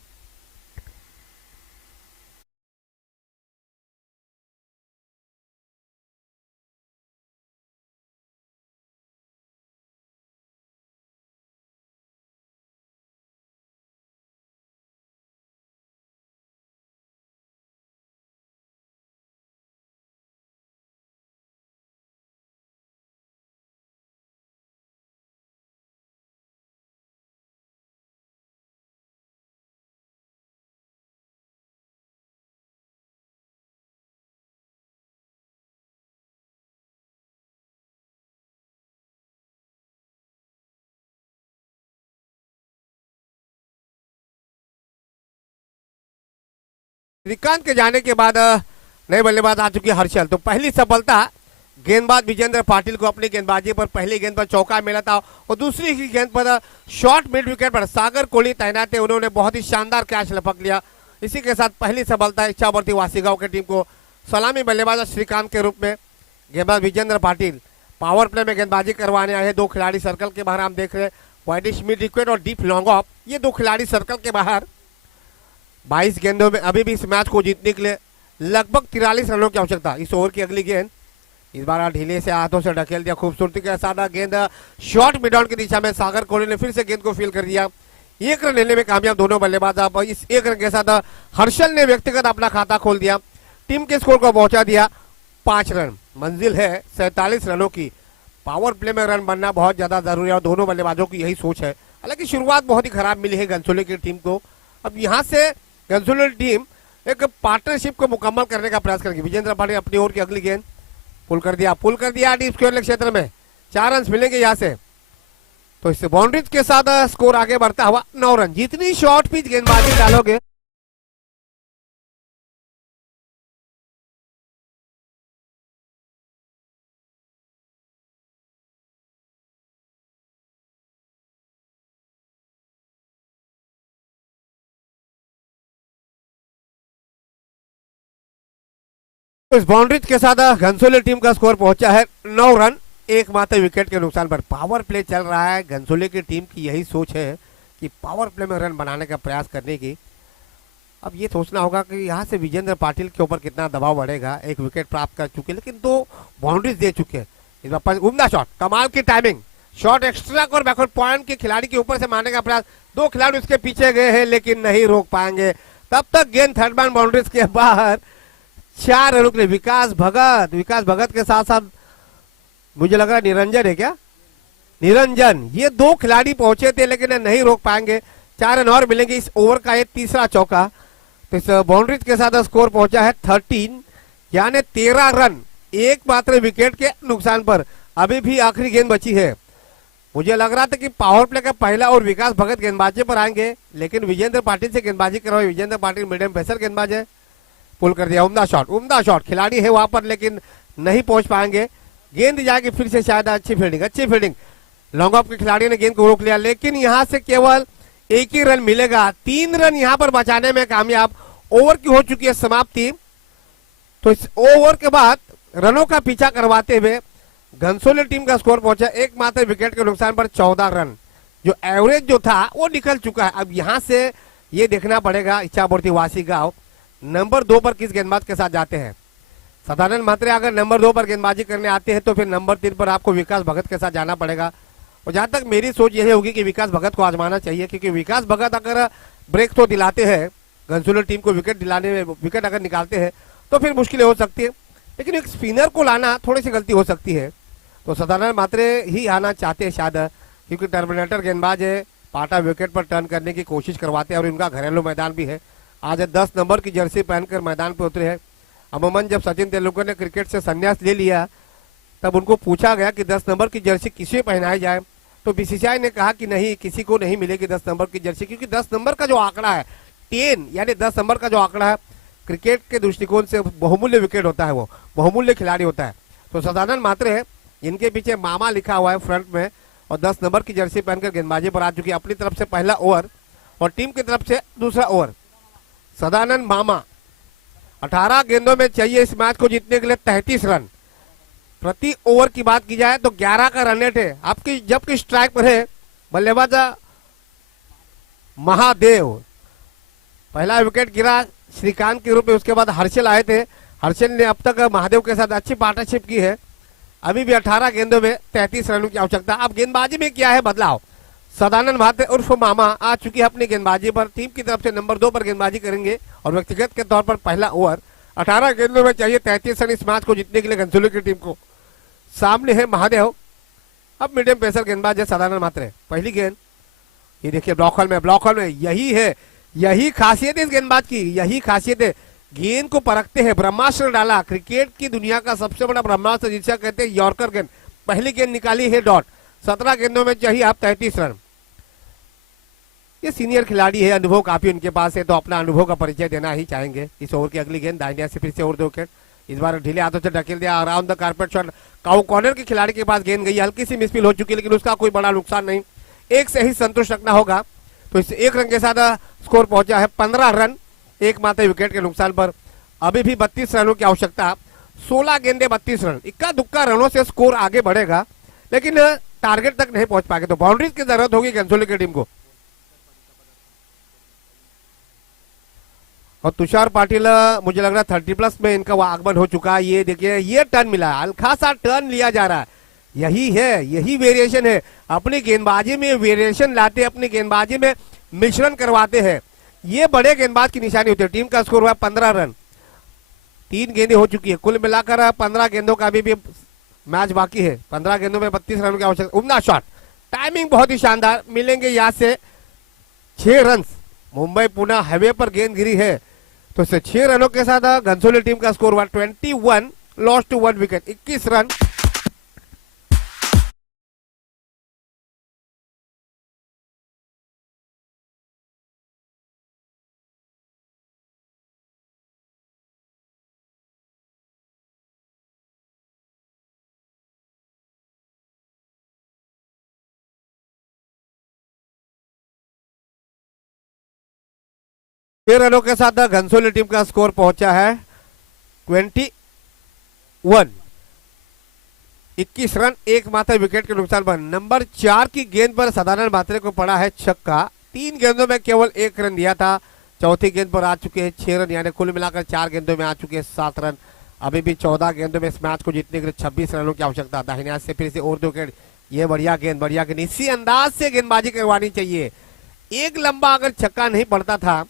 श्रीकांत के जाने के बाद नए बल्लेबाज आ चुके हर्षल। तो पहली सफलता गेंदबाज विजेंद्र पाटिल को अपनी गेंदबाजी पर। पहली गेंद पर चौका मिला था और दूसरी ही गेंद पर शॉर्ट मिड विकेट पर सागर कोहली तैनात थे, उन्होंने बहुत ही शानदार कैच लपक लिया। इसी के साथ पहली सफलता इच्छावर्ती वासीगांव की टीम को। सलामी बल्लेबाज श्रीकांत के रूप में गेंदबाज विजेंद्र पाटिल पावर प्ले में गेंदबाजी करवाने आए हैं। 2 खिलाड़ी सर्कल के बाहर हम देख रहे हैं, वाइडिश मिड विकेट और डीप लॉन्ग ऑफ। ये 2 खिलाड़ी सर्कल के बाहर। 22 गेंदों में अभी भी इस मैच को जीतने के लिए लगभग 43 रनों की आवश्यकता। इस ओवर की अगली गेंद इस बार ढीले से हाथों से ढकेल दिया, खूबसूरती के साथ गेंद शॉर्ट मिड ऑन की दिशा में। सागर कोहली ने फिर से गेंद को फील कर दिया। 1 रन लेने में कामयाब दोनों बल्लेबाज। अब इस 1 रन के साथ हर्षल ने व्यक्तिगत अपना खाता खोल दिया, टीम के स्कोर को पहुंचा दिया 5 रन, मंजिल है 47 रनों की। पावर प्ले में रन बनना बहुत ज्यादा जरूरी है और दोनों बल्लेबाजों की यही सोच है। हालांकि शुरुआत बहुत ही खराब मिली है गंसोली की टीम को। अब यहां से गंसोली टीम एक पार्टनरशिप को मुकम्मल करने का प्रयास करेगी। विजेंद्र पाटिल अपनी ओर की अगली गेंद पुल कर दिया डीप स्क्वायर लेग क्षेत्र में। 4 रन मिलेंगे यहां से, तो इससे बाउंड्रीज के साथ स्कोर आगे बढ़ता हुआ 9 रन। जितनी शॉर्ट पिच गेंदबाजी डालोगे इस बाउंड्रीज के साथ घनसोली टीम का स्कोर पहुंचा है 9 रन, एकमात्र विकेट के नुकसान पर। पावर प्ले चल रहा है, घनसोली की टीम की यही सोच है कि पावर प्ले में रन बनाने का प्रयास करने की। अब ये सोचना होगा कि यहाँ से विजेंद्र पाटिल के ऊपर कितना दबाव बढ़ेगा। एक विकेट प्राप्त कर चुके लेकिन 2 बाउंड्रीज दे चुके हैं। इस बार उम्दा शॉट, कमाल की टाइमिंग, शॉट एक्स्ट्रा और बैकवर्ड पॉइंट के खिलाड़ी के ऊपर से मारने का प्रयास। 2 खिलाड़ी उसके पीछे गए हैं लेकिन नहीं रोक पाएंगे। तब तक गेंद थर्ड मैन बाउंड्रीज के बाहर। 4 रनों के लिए विकास भगत के साथ साथ मुझे लग रहा है निरंजन है क्या, निरंजन, ये 2 खिलाड़ी पहुंचे थे लेकिन नहीं रोक पाएंगे। 4 रन और मिलेंगे इस ओवर का ये तीसरा चौका। तो इस बाउंड्रीज के साथ स्कोर पहुंचा है 13, यानी 13 रन एकमात्र विकेट के नुकसान पर। अभी भी आखिरी गेंद बची है। मुझे लग रहा था कि पावर प्ले का पहला और विकास भगत गेंदबाजी पर आएंगे लेकिन विजेंद्र पाटिल से गेंदबाजी करवाई। विजेंद्र पाटिल मीडियम पेसर गेंदबाज है, पुल कर दिया। उम्दा शॉट, खिलाड़ी है वहां पर लेकिन नहीं पहुंच पाएंगे। गेंद जाएगी फिर से, शायद अच्छी फील्डिंग। लॉन्ग ऑफ के खिलाड़ी ने गेंद को रोक लिया लेकिन यहां से केवल 1 ही रन मिलेगा। 3 रन यहां पर बचाने में कामयाब। ओवर की हो चुकी है समाप्ति। तो इस ओवर के बाद रनों का पीछा करवाते हुए घनसोली टीम का स्कोर पहुंचा एकमात्र विकेट के नुकसान पर 14 रन। जो एवरेज जो था वो निकल चुका है। अब यहां से ये देखना पड़ेगा इच्छापूर्ति वासी गांव नंबर 2 पर किस गेंदबाज के साथ जाते हैं। सदानंद म्हात्रे अगर नंबर 2 पर गेंदबाजी करने आते हैं तो फिर नंबर 3 पर आपको विकास भगत के साथ जाना पड़ेगा। और जहां तक मेरी सोच यही होगी कि विकास भगत को आजमाना चाहिए, क्योंकि विकास भगत अगर ब्रेक तो दिलाते हैं घनसोली टीम को, विकेट दिलाने में विकेट अगर निकालते हैं तो फिर मुश्किलें हो सकती है। लेकिन एक स्पिनर को लाना थोड़ी सी गलती हो सकती है। तो सदानंद म्हात्रे ही आना चाहते हैं शायद, क्योंकि टर्मिनेटर गेंदबाज है। पाटा विकेट पर टर्न करने की कोशिश करवाते हैं और इनका घरेलू मैदान भी है। आज 10 नंबर की जर्सी पहनकर मैदान पर उतरे हैं। अमूमन जब सचिन तेंदुलकर ने क्रिकेट से संन्यास ले लिया तब उनको पूछा गया कि 10 नंबर की जर्सी किसे पहनाई जाए, तो बीसीसीआई ने कहा कि नहीं, किसी को नहीं मिलेगी 10 नंबर की जर्सी, क्योंकि 10 नंबर का जो आंकड़ा है 10 यानी 10 नंबर का जो आंकड़ा है क्रिकेट के दृष्टिकोण से बहुमूल्य विकेट होता है, वो बहुमूल्य खिलाड़ी होता है। तो सदानंद म्हात्रे है, इनके पीछे मामा लिखा हुआ है फ्रंट में और 10 नंबर की जर्सी पहनकर गेंदबाजी पर आ चुकी है। अपनी तरफ से पहला ओवर और टीम की तरफ से दूसरा ओवर। सदानंद मामा 18 गेंदों में चाहिए इस मैच को जीतने के लिए 33 रन। प्रति ओवर की बात की जाए तो 11 का रन रेट है आपकी, जबकि स्ट्राइक पर है बल्लेबाज महादेव। पहला विकेट गिरा श्रीकांत के रूप में, उसके बाद हर्षल आए थे। हर्षल ने अब तक महादेव के साथ अच्छी पार्टनरशिप की है। अभी भी 18 गेंदों में 33 रनों की आवश्यकता। अब गेंदबाजी में क्या है बदलाव, सदानंद म्हात्रे उर्फ मामा आ चुकी है अपनी गेंदबाजी पर। टीम की तरफ से नंबर 2 पर गेंदबाजी करेंगे और व्यक्तिगत के तौर पर पहला ओवर। 18 गेंदों में चाहिए 33 रन इस मैच को जीतने के लिए घनसोली की टीम को। सामने है महादेव, अब मीडियम पेसर गेंदबाज है सदानंद म्हात्रे। पहली गेंद ये देखिए ब्लॉक होल में यही है, यही खासियत है इस गेंदबाज की, यही खासियत है। गेंद को परखते हैं, ब्रह्मास्त्र डाला, क्रिकेट की दुनिया का सबसे बड़ा ब्रह्मास्त्र जिसे कहते हैं यॉर्कर गेंद। पहली गेंद निकाली है डॉट। 17 गेंदों में चाहिए आप 33 रन। ये सीनियर खिलाड़ी है, अनुभव काफी उनके पास है, तो अपना अनुभव का परिचय देना ही चाहेंगे। इस ओवर की अगली गेंद दाहिने से फिर से ओवर 2 विकेट। इस बार ढीले हाथों से ढकेल दिया around the carpet shot. Cow corner के खिलाड़ी के पास गेंद गई, हल्की सी मिसफील हो चुकी है लेकिन उसका कोई बड़ा नुकसान नहीं। एक से ही संतुष्ट रखना होगा। तो इस 1 रन के साथ स्कोर पहुंचा है 15 रन एकमात्र विकेट के नुकसान पर। अभी भी 32 रनों की आवश्यकता। 16 गेंदे 32 रन। इक्का दुक्का रनों से स्कोर आगे बढ़ेगा लेकिन टारगेट तक नहीं पहुंच पाएंगे। तो बाउंड्रीज की जरूरत होगी घनसोली की टीम को। और तुषार पाटिल मुझे लग रहा है 30+ में इनका आगमन हो चुका है। ये देखिए ये टर्न मिला है, हल्का सा टर्न लिया जा रहा है। यही है, यही वेरिएशन है। अपनी गेंदबाजी में वेरिएशन लाते, अपनी गेंदबाजी में मिश्रण करवाते हैं, ये बड़े गेंदबाज की निशानी होती है। टीम का स्कोर हुआ 15 रन। 3 गेंदें हो चुकी है, कुल मिलाकर 15 गेंदों का अभी भी मैच बाकी है। 15 गेंदों में 32 रन की आवश्यकता। उम्दा शॉट, टाइमिंग बहुत ही शानदार, मिलेंगे यहाँ से 6 रन। मुंबई पुणे हाईवे पर गेंद गिरी है तो इससे 6 रनों के साथ घनसोली टीम का स्कोर हुआ 21, लॉस्ट टू 1 विकेट, 21 रन। छह रनों के साथ घनसोली टीम का स्कोर पहुंचा है 21, 21 रन, एक मात्र विकेट के नुकसान पर। नंबर 4 की गेंद पर सदानंद भात्रे को पड़ा है छक्का। 3 गेंदों में केवल 1 रन दिया था, चौथी गेंद पर आ चुके हैं 6 रन, यानी कुल मिलाकर 4 गेंदों में आ चुके हैं 7 रन। अभी भी 14 गेंदों में इस मैच को जीतने के लिए 26 रनों की आवश्यकता। दाहिने हाथ से फिर से और 2 विकेट, ये बढ़िया गेंद, बढ़िया गेंद, इसी अंदाज से गेंदबाजी करवानी चाहिए। एक लंबा अगर छक्का नहीं पड़ता था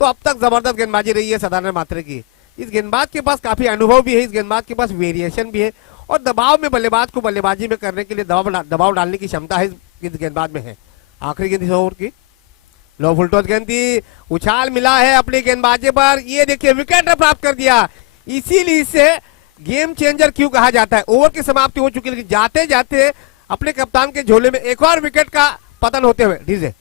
तो अब तक जबरदस्त गेंदबाजी रही है सदानंद भात्रे की। इस गेंदबाज के पास काफी अनुभव भी है, इस गेंदबाज के पास वेरिएशन भी है और दबाव में बल्लेबाज को बल्लेबाजी में करने के लिए दबाव डालने की क्षमता है इस गेंदबाज में है। आखिरी गेंद इस ओवर की, लो फुल टॉस गेंद थी, उछाल मिला है अपनी गेंदबाजी पर, ये देखिए विकेट प्राप्त कर दिया। इसीलिए इसे गेम चेंजर क्यों कहा जाता है। ओवर की समाप्ति हो चुकी है लेकिन जाते जाते अपने कप्तान के झोले में एक और विकेट का पतन होते हुए डीजे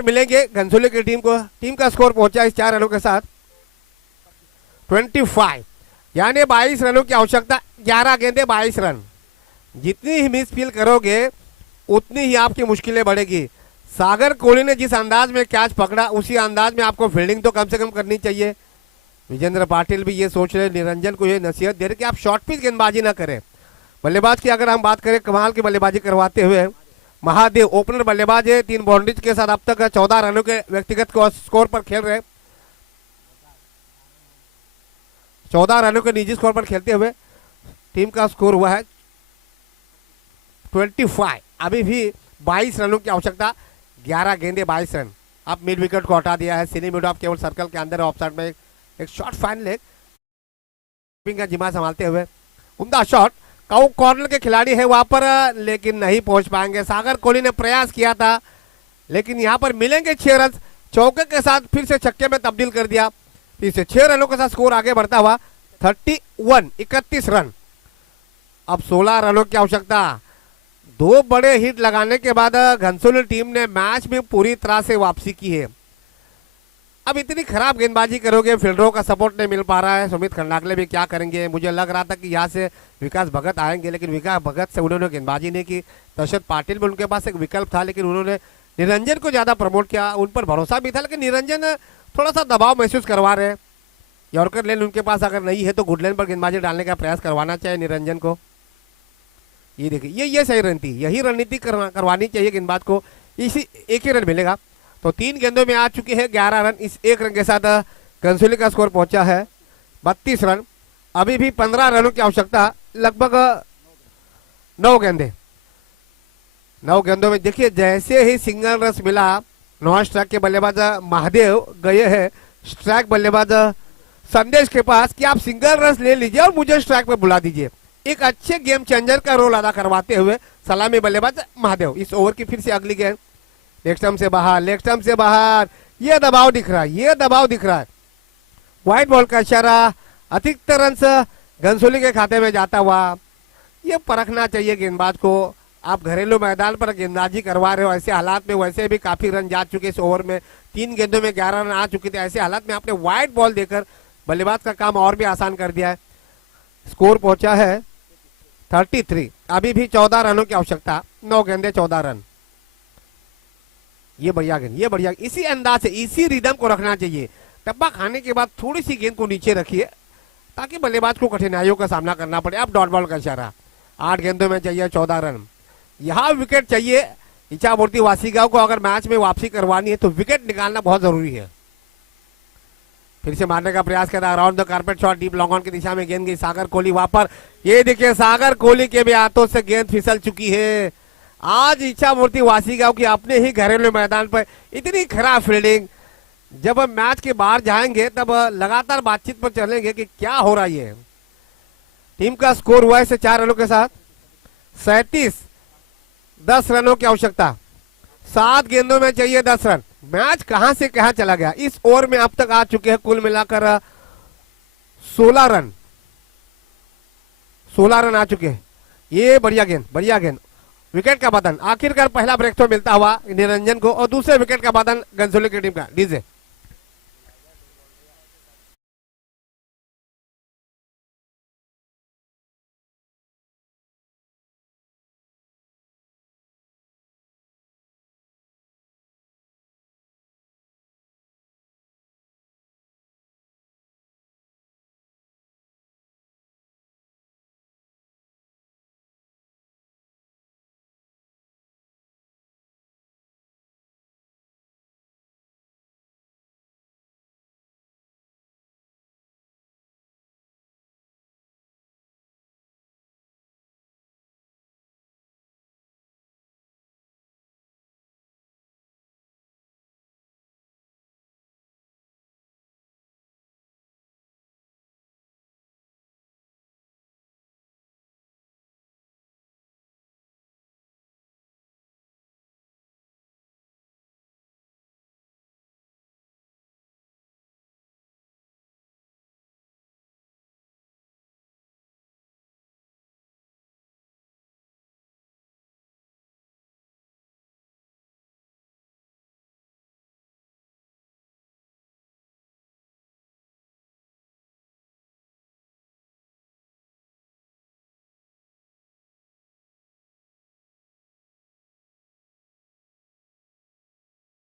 मिलेंगे घनसोली की टीम को। टीम का स्कोर पहुंचा इस 4 रनों के साथ 25, यानी 22 रनों की आवश्यकता। 11 गेंदे 22 रन। जितनी ही मिस फील करोगे उतनी ही आपकी मुश्किलें बढ़ेगी। सागर कोहली ने जिस अंदाज में कैच पकड़ा उसी अंदाज में आपको फील्डिंग तो कम से कम करनी चाहिए। विजेंद्र पाटिल भी ये सोच रहे, निरंजन को ये नसीहत दे रहे कि आप शॉर्ट पिच गेंदबाजी ना करें। बल्लेबाज की अगर हम बात करें, कमाल की बल्लेबाजी करवाते हुए महादेव ओपनर बल्लेबाज है, 3 बाउंड्रीज के साथ अब तक 14 रनों के व्यक्तिगत स्कोर पर खेल रहे, 14 रनों के निजी स्कोर पर खेलते हुए टीम का स्कोर हुआ है 25। अभी भी 22 रनों की आवश्यकता, 11 गेंदे 22 रन। अब मिड विकेट को हटा दिया है, सिनी मिड ऑफ केवल सर्कल के अंदर ऑफ साइड में एक शॉट फाइन लेग का जिम्मा संभालते हुए उम्दा शॉट। कॉर्नर के खिलाड़ी है वहां पर लेकिन नहीं पहुंच पाएंगे। सागर कोहली ने प्रयास किया था लेकिन यहां पर मिलेंगे 6 रन। चौके के साथ फिर से छक्के में तब्दील कर दिया, फिर से 6 रनों के साथ स्कोर आगे बढ़ता हुआ 31, 31 रन। अब 16 रनों की आवश्यकता। दो बड़े हिट लगाने के बाद घनसोली टीम ने मैच में पूरी तरह से वापसी की है। अब इतनी खराब गेंदबाजी करोगे, फील्डरों का सपोर्ट नहीं मिल पा रहा है, सुमित खंडाकले भी क्या करेंगे। मुझे लग रहा था कि यहाँ से विकास भगत आएंगे, लेकिन विकास भगत से उन्होंने गेंदबाजी नहीं की। दशरथ पाटिल भी उनके पास एक विकल्प था, लेकिन उन्होंने निरंजन को ज्यादा प्रमोट किया। उन पर भरोसा भी था, लेकिन निरंजन थोड़ा सा दबाव महसूस करवा रहे हैं। यॉर्कर लेन उनके पास अगर नहीं है तो गुड लेन पर गेंदबाजी डालने का प्रयास करवाना चाहिए निरंजन को। ये देखिए, ये सही रणनीति, यही रणनीति करवानी चाहिए गेंदबाज को। इसी एक ही रन मिलेगा। तो 3 गेंदों में आ चुके हैं 11 रन। इस 1 रन के साथ घनसोली का स्कोर पहुंचा है 32 रन। अभी भी 15 रनों की आवश्यकता। लगभग 9 गेंदे, 9 गेंदों में देखिए जैसे ही सिंगल रन मिला, नॉन स्ट्राइक के बल्लेबाज महादेव गए हैं स्ट्राइक बल्लेबाज संदेश के पास कि आप सिंगल रन ले लीजिए और मुझे स्ट्राइक पर बुला दीजिए। एक अच्छे गेम चेंजर का रोल अदा करवाते हुए सलामी बल्लेबाज महादेव। इस ओवर की फिर से अगली गेंद लेग स्टंप से बाहर, लेग स्टंप से बाहर। ये दबाव दिख रहा है, ये दबाव दिख रहा है। व्हाइट बॉल का इशारा, अधिकतर रन घनसोली के खाते में जाता हुआ। ये परखना चाहिए गेंदबाज को। आप घरेलू मैदान पर गेंदबाजी करवा रहे हो, ऐसे हालात में वैसे भी काफी रन जा चुके इस ओवर में। 3 गेंदों में 11 रन आ चुके थे। ऐसे हालात में आपने व्हाइट बॉल देकर बल्लेबाज का काम और भी आसान कर दिया है। स्कोर पहुंचा है 33। अभी भी 14 रनों की आवश्यकता। 9 गेंदे 14 रन। ये बढ़िया गेंद, ये बढ़िया। इसी अंदाज से, इसी रिदम को रखना चाहिए। टप्पा खाने के बाद थोड़ी सी गेंद को नीचे रखिए ताकि बल्लेबाज को कठिनाइयों का सामना करना पड़े। अब डॉट बॉल का इशारा। 8 गेंदों में चाहिए 14 रन। यहाँ विकेट चाहिए इच्छामूर्ति वासीगांव को। अगर मैच में वापसी करवानी है तो विकेट निकालना बहुत जरूरी है। फिर से मारने का प्रयास कर रहा है, around the carpet shot, deep long on की दिशा में गेंद गई सागर कोहली वहां पर। ये देखिए सागर कोहली के भी हाथों से गेंद फिसल चुकी है। आज इच्छामूर्ति वासीगांव की अपने ही घरेलू मैदान पर इतनी खराब फील्डिंग। जब हम मैच के बाहर जाएंगे तब लगातार बातचीत पर चलेंगे कि क्या हो रहा है। टीम का स्कोर हुआ है 4 रनों के साथ 37। 10 रनों की आवश्यकता। 7 गेंदों में चाहिए 10 रन। मैच कहां से कहां चला गया। इस ओवर में अब तक आ चुके हैं कुल मिलाकर 16 रन। 16 रन आ चुके हैं। ये बढ़िया गेंद, बढ़िया गेंद। विकेट का बदन। आखिरकार पहला ब्रेक तो मिलता हुआ निरंजन को और दूसरे विकेट का बदन घनसोली की टीम का। डीजे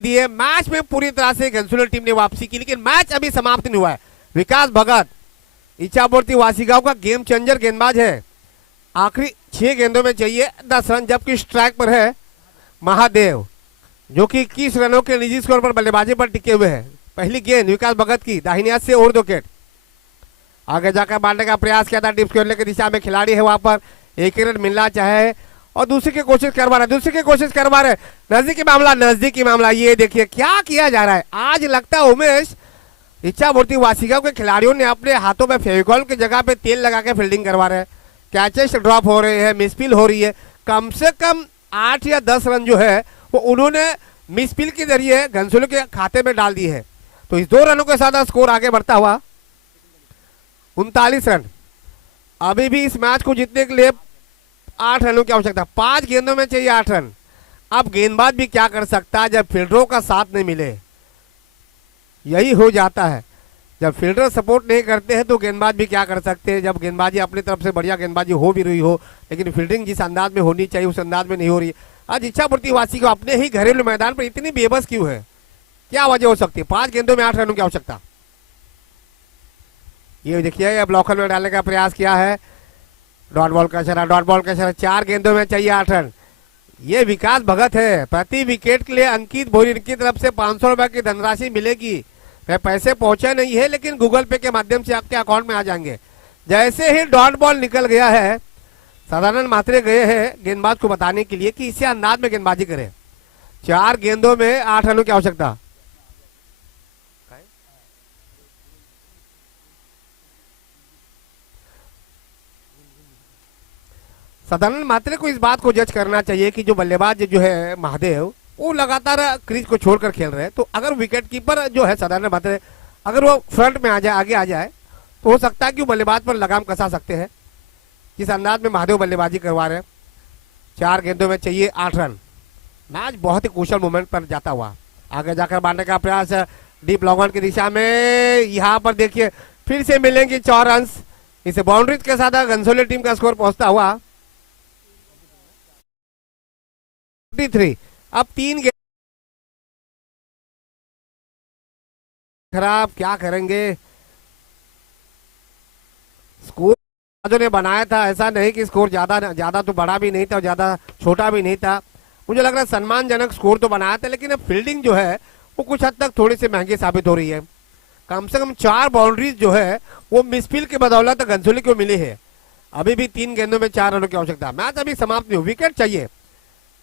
दिए। मैच में पूरी तरह से घनसोली टीम ने वापसी की, लेकिन मैच अभी समाप्त नहीं हुआ है। विकास भगत इच्छामूर्ति वासीगांव का गेम चेंजर गेंदबाज है। आखिरी 6 गेंदों में चाहिए 10 रन, जबकि स्ट्राइक पर है महादेव जो कि 21 रनों के निजी स्कोर पर बल्लेबाजी पर टिके हुए हैं। पहली गेंद विकास भगत की दाहिनी हाथ से और 2 विकेट। आगे जाकर मारने का प्रयास किया था, डिप खेलने की दिशा में खिलाड़ी है वहां पर। एक ही रन मिलना चाहे और दूसरी की कोशिश करवा रहे, दूसरी की कोशिश करवा रहे। नजदीकी मामला, नजदीकी मामला। ये देखिए क्या किया जा रहा है। आज लगता है उमेश इच्छामूर्ति वासीगांव के खिलाड़ियों ने अपने हाथों में फेविकॉल की जगह पे तेल लगा के फील्डिंग करवा रहे हैं। कैचेस ड्रॉप हो रहे हैं, मिसफील हो रही है। कम से कम 8 या 10 रन जो है वो उन्होंने मिसफील के जरिए घनसोली के खाते में डाल दी है। तो इस 2 रनों के साथ स्कोर आगे बढ़ता हुआ 39 रन। अभी भी इस मैच को जीतने के लिए 8 रनों की आवश्यकता, 5 गेंदों में चाहिए 8 रन। अब गेंदबाज भी क्या कर सकता है जब फील्डरों का साथ नहीं मिले, यही हो जाता है। जब फील्डर सपोर्ट नहीं करते हैं तो गेंदबाज भी क्या कर सकते हैं। जब गेंदबाजी अपनी तरफ से बढ़िया गेंदबाजी हो भी रही हो, लेकिन फील्डिंग जिस अंदाज में होनी चाहिए उस अंदाज में नहीं हो रही। आज इच्छापुर्ति वासी को अपने ही घरेलू मैदान पर इतनी बेबस क्यों है, क्या वजह हो सकती है? 5 गेंदों में 8 रनों की आवश्यकता। ये देखिए अब लॉकर में डालने का प्रयास किया है, डॉट बॉल का इशारा, डॉट बॉल का इशारा। 4 गेंदों में चाहिए 8 रन। ये विकास भगत है, प्रति विकेट के लिए अंकित भोरी इनकी तरफ से 500 रुपए की धनराशि मिलेगी। पैसे पहुंचे नहीं है लेकिन गूगल पे के माध्यम से आपके अकाउंट में आ जाएंगे। जैसे ही डॉट बॉल निकल गया है, साधारण मात्रे गए हैं गेंदबाज को बताने के लिए कि इसे अंदाज में गेंदबाजी करे। 4 गेंदों में 8 रनों की आवश्यकता। साधारण मात्रे को इस बात को जज करना चाहिए कि जो बल्लेबाज जो है महादेव, वो लगातार क्रीज को छोड़कर खेल रहे हैं। तो अगर विकेट कीपर जो है साधारण मात्रे, अगर वो फ्रंट में आ जाए, आगे आ जाए, तो हो सकता है कि वो बल्लेबाज पर लगाम कसा सकते हैं। जिस अंदाज में महादेव बल्लेबाजी करवा रहे हैं, 4 गेंदों में चाहिए 8 रन। मैच बहुत ही कुशल मूवमेंट पर जाता हुआ आगे जाकर मारने का प्रयास डीप लॉन्ग ऑन की दिशा में। यहाँ पर देखिए फिर से मिलेंगे 4 रन। इसे बाउंड्रीज के साथ घनसोली टीम का स्कोर पहुंचता हुआ 43। अब 3 खराब, क्या करेंगे? स्कोर जो ने बनाया था, ऐसा नहीं कि स्कोर ज्यादा ज्यादा तो बड़ा भी नहीं था, ज्यादा छोटा भी नहीं था। मुझे लग रहा है सम्मानजनक स्कोर तो बनाया था, लेकिन अब फील्डिंग जो है वो कुछ हद तक थोड़ी सी महंगी साबित हो रही है। कम से कम 4 बाउंड्रीज जो है वो मिसफील्ड के बदौलत घनसोली को मिली है। अभी भी 3 गेंदों में 4 रनों की आवश्यकता। मैच अभी समाप्त नहीं हो, विकेट चाहिए।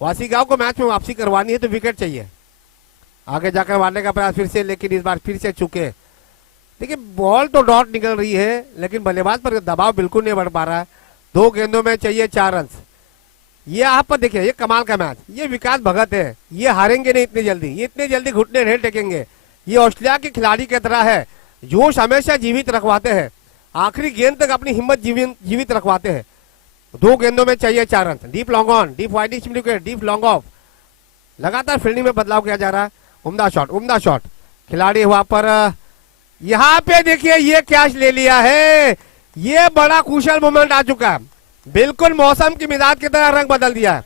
वासी गांव को मैच में वापसी करवानी है तो विकेट चाहिए। आगे जाकर मारने का प्रयास फिर से, लेकिन इस बार फिर से चुके। देखिए बॉल तो डॉट निकल रही है लेकिन बल्लेबाज पर दबाव बिल्कुल नहीं बढ़ पा रहा है। 2 गेंदों में चाहिए 4 रन। ये आप पर देखिए, ये कमाल का मैच, ये विकास भगत है, ये हारेंगे नहीं इतनी जल्दी, ये इतने जल्दी घुटने नहीं टेकेंगे। ये ऑस्ट्रेलिया के खिलाड़ी की तरह है, जोश हमेशा जीवित रखवाते हैं, आखिरी गेंद तक अपनी हिम्मत जीवित रखवाते हैं। 2 गेंदों में चाहिए 4 run. Deep long on, deep widish wicket, deep long off. लगातार फील्डिंग में बदलाव किया जा रहा है। उम्दा शॉट, उम्दा शॉट। खिलाड़ी वहां पर यहाँ पे देखिए ये कैच ले लिया है। ये बड़ा कुशल मोमेंट आ चुका है, बिल्कुल मौसम की मिजाज की तरह रंग बदल दिया है।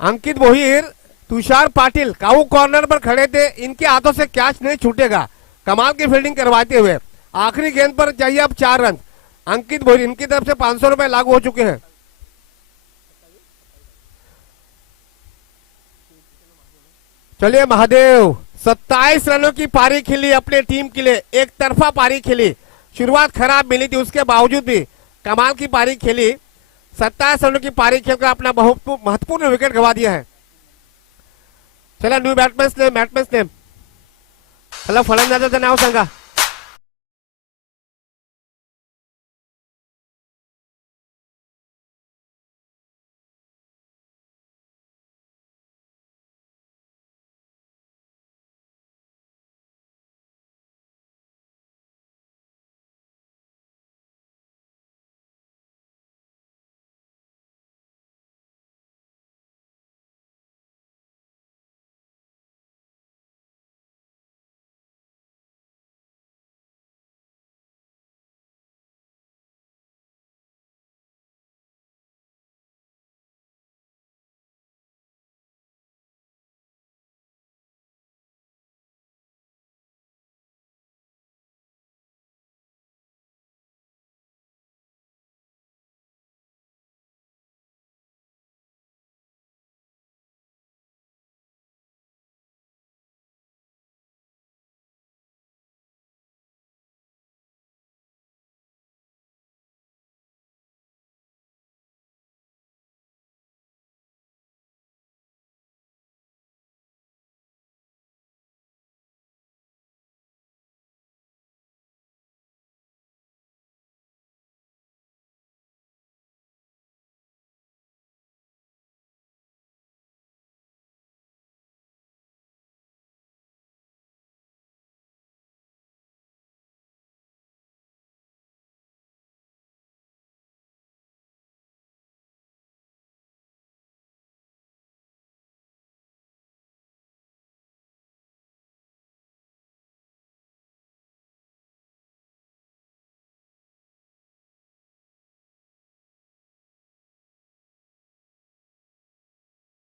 अंकित बोहिर, तुषार पाटिल काऊ कॉर्नर पर खड़े थे, इनके हाथों से कैच नहीं छूटेगा। कमाल की फील्डिंग करवाते हुए आखिरी गेंद पर चाहिए अब 4 रन। अंकित बोहिर, इनकी तरफ से 500 रुपए लागू हो चुके हैं। चलिए महादेव, 27 रनों की पारी खेली अपने टीम के लिए, एक तरफा पारी खेली। शुरुआत खराब मिली थी, उसके बावजूद भी कमाल की पारी खेली। 27 रनों की पारी खेलकर अपना बहुत महत्वपूर्ण विकेट गवा दिया है। चला न्यू बॅट्समॅन नेम चला फलंदाजाचं नाव सांगा।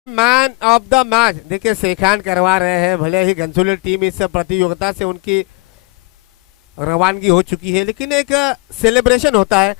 मैन ऑफ द मैच देखिए शेखान करवा रहे हैं। भले ही घनसोली टीम इस प्रतियोगिता से उनकी रवानगी हो चुकी है, लेकिन एक सेलिब्रेशन होता है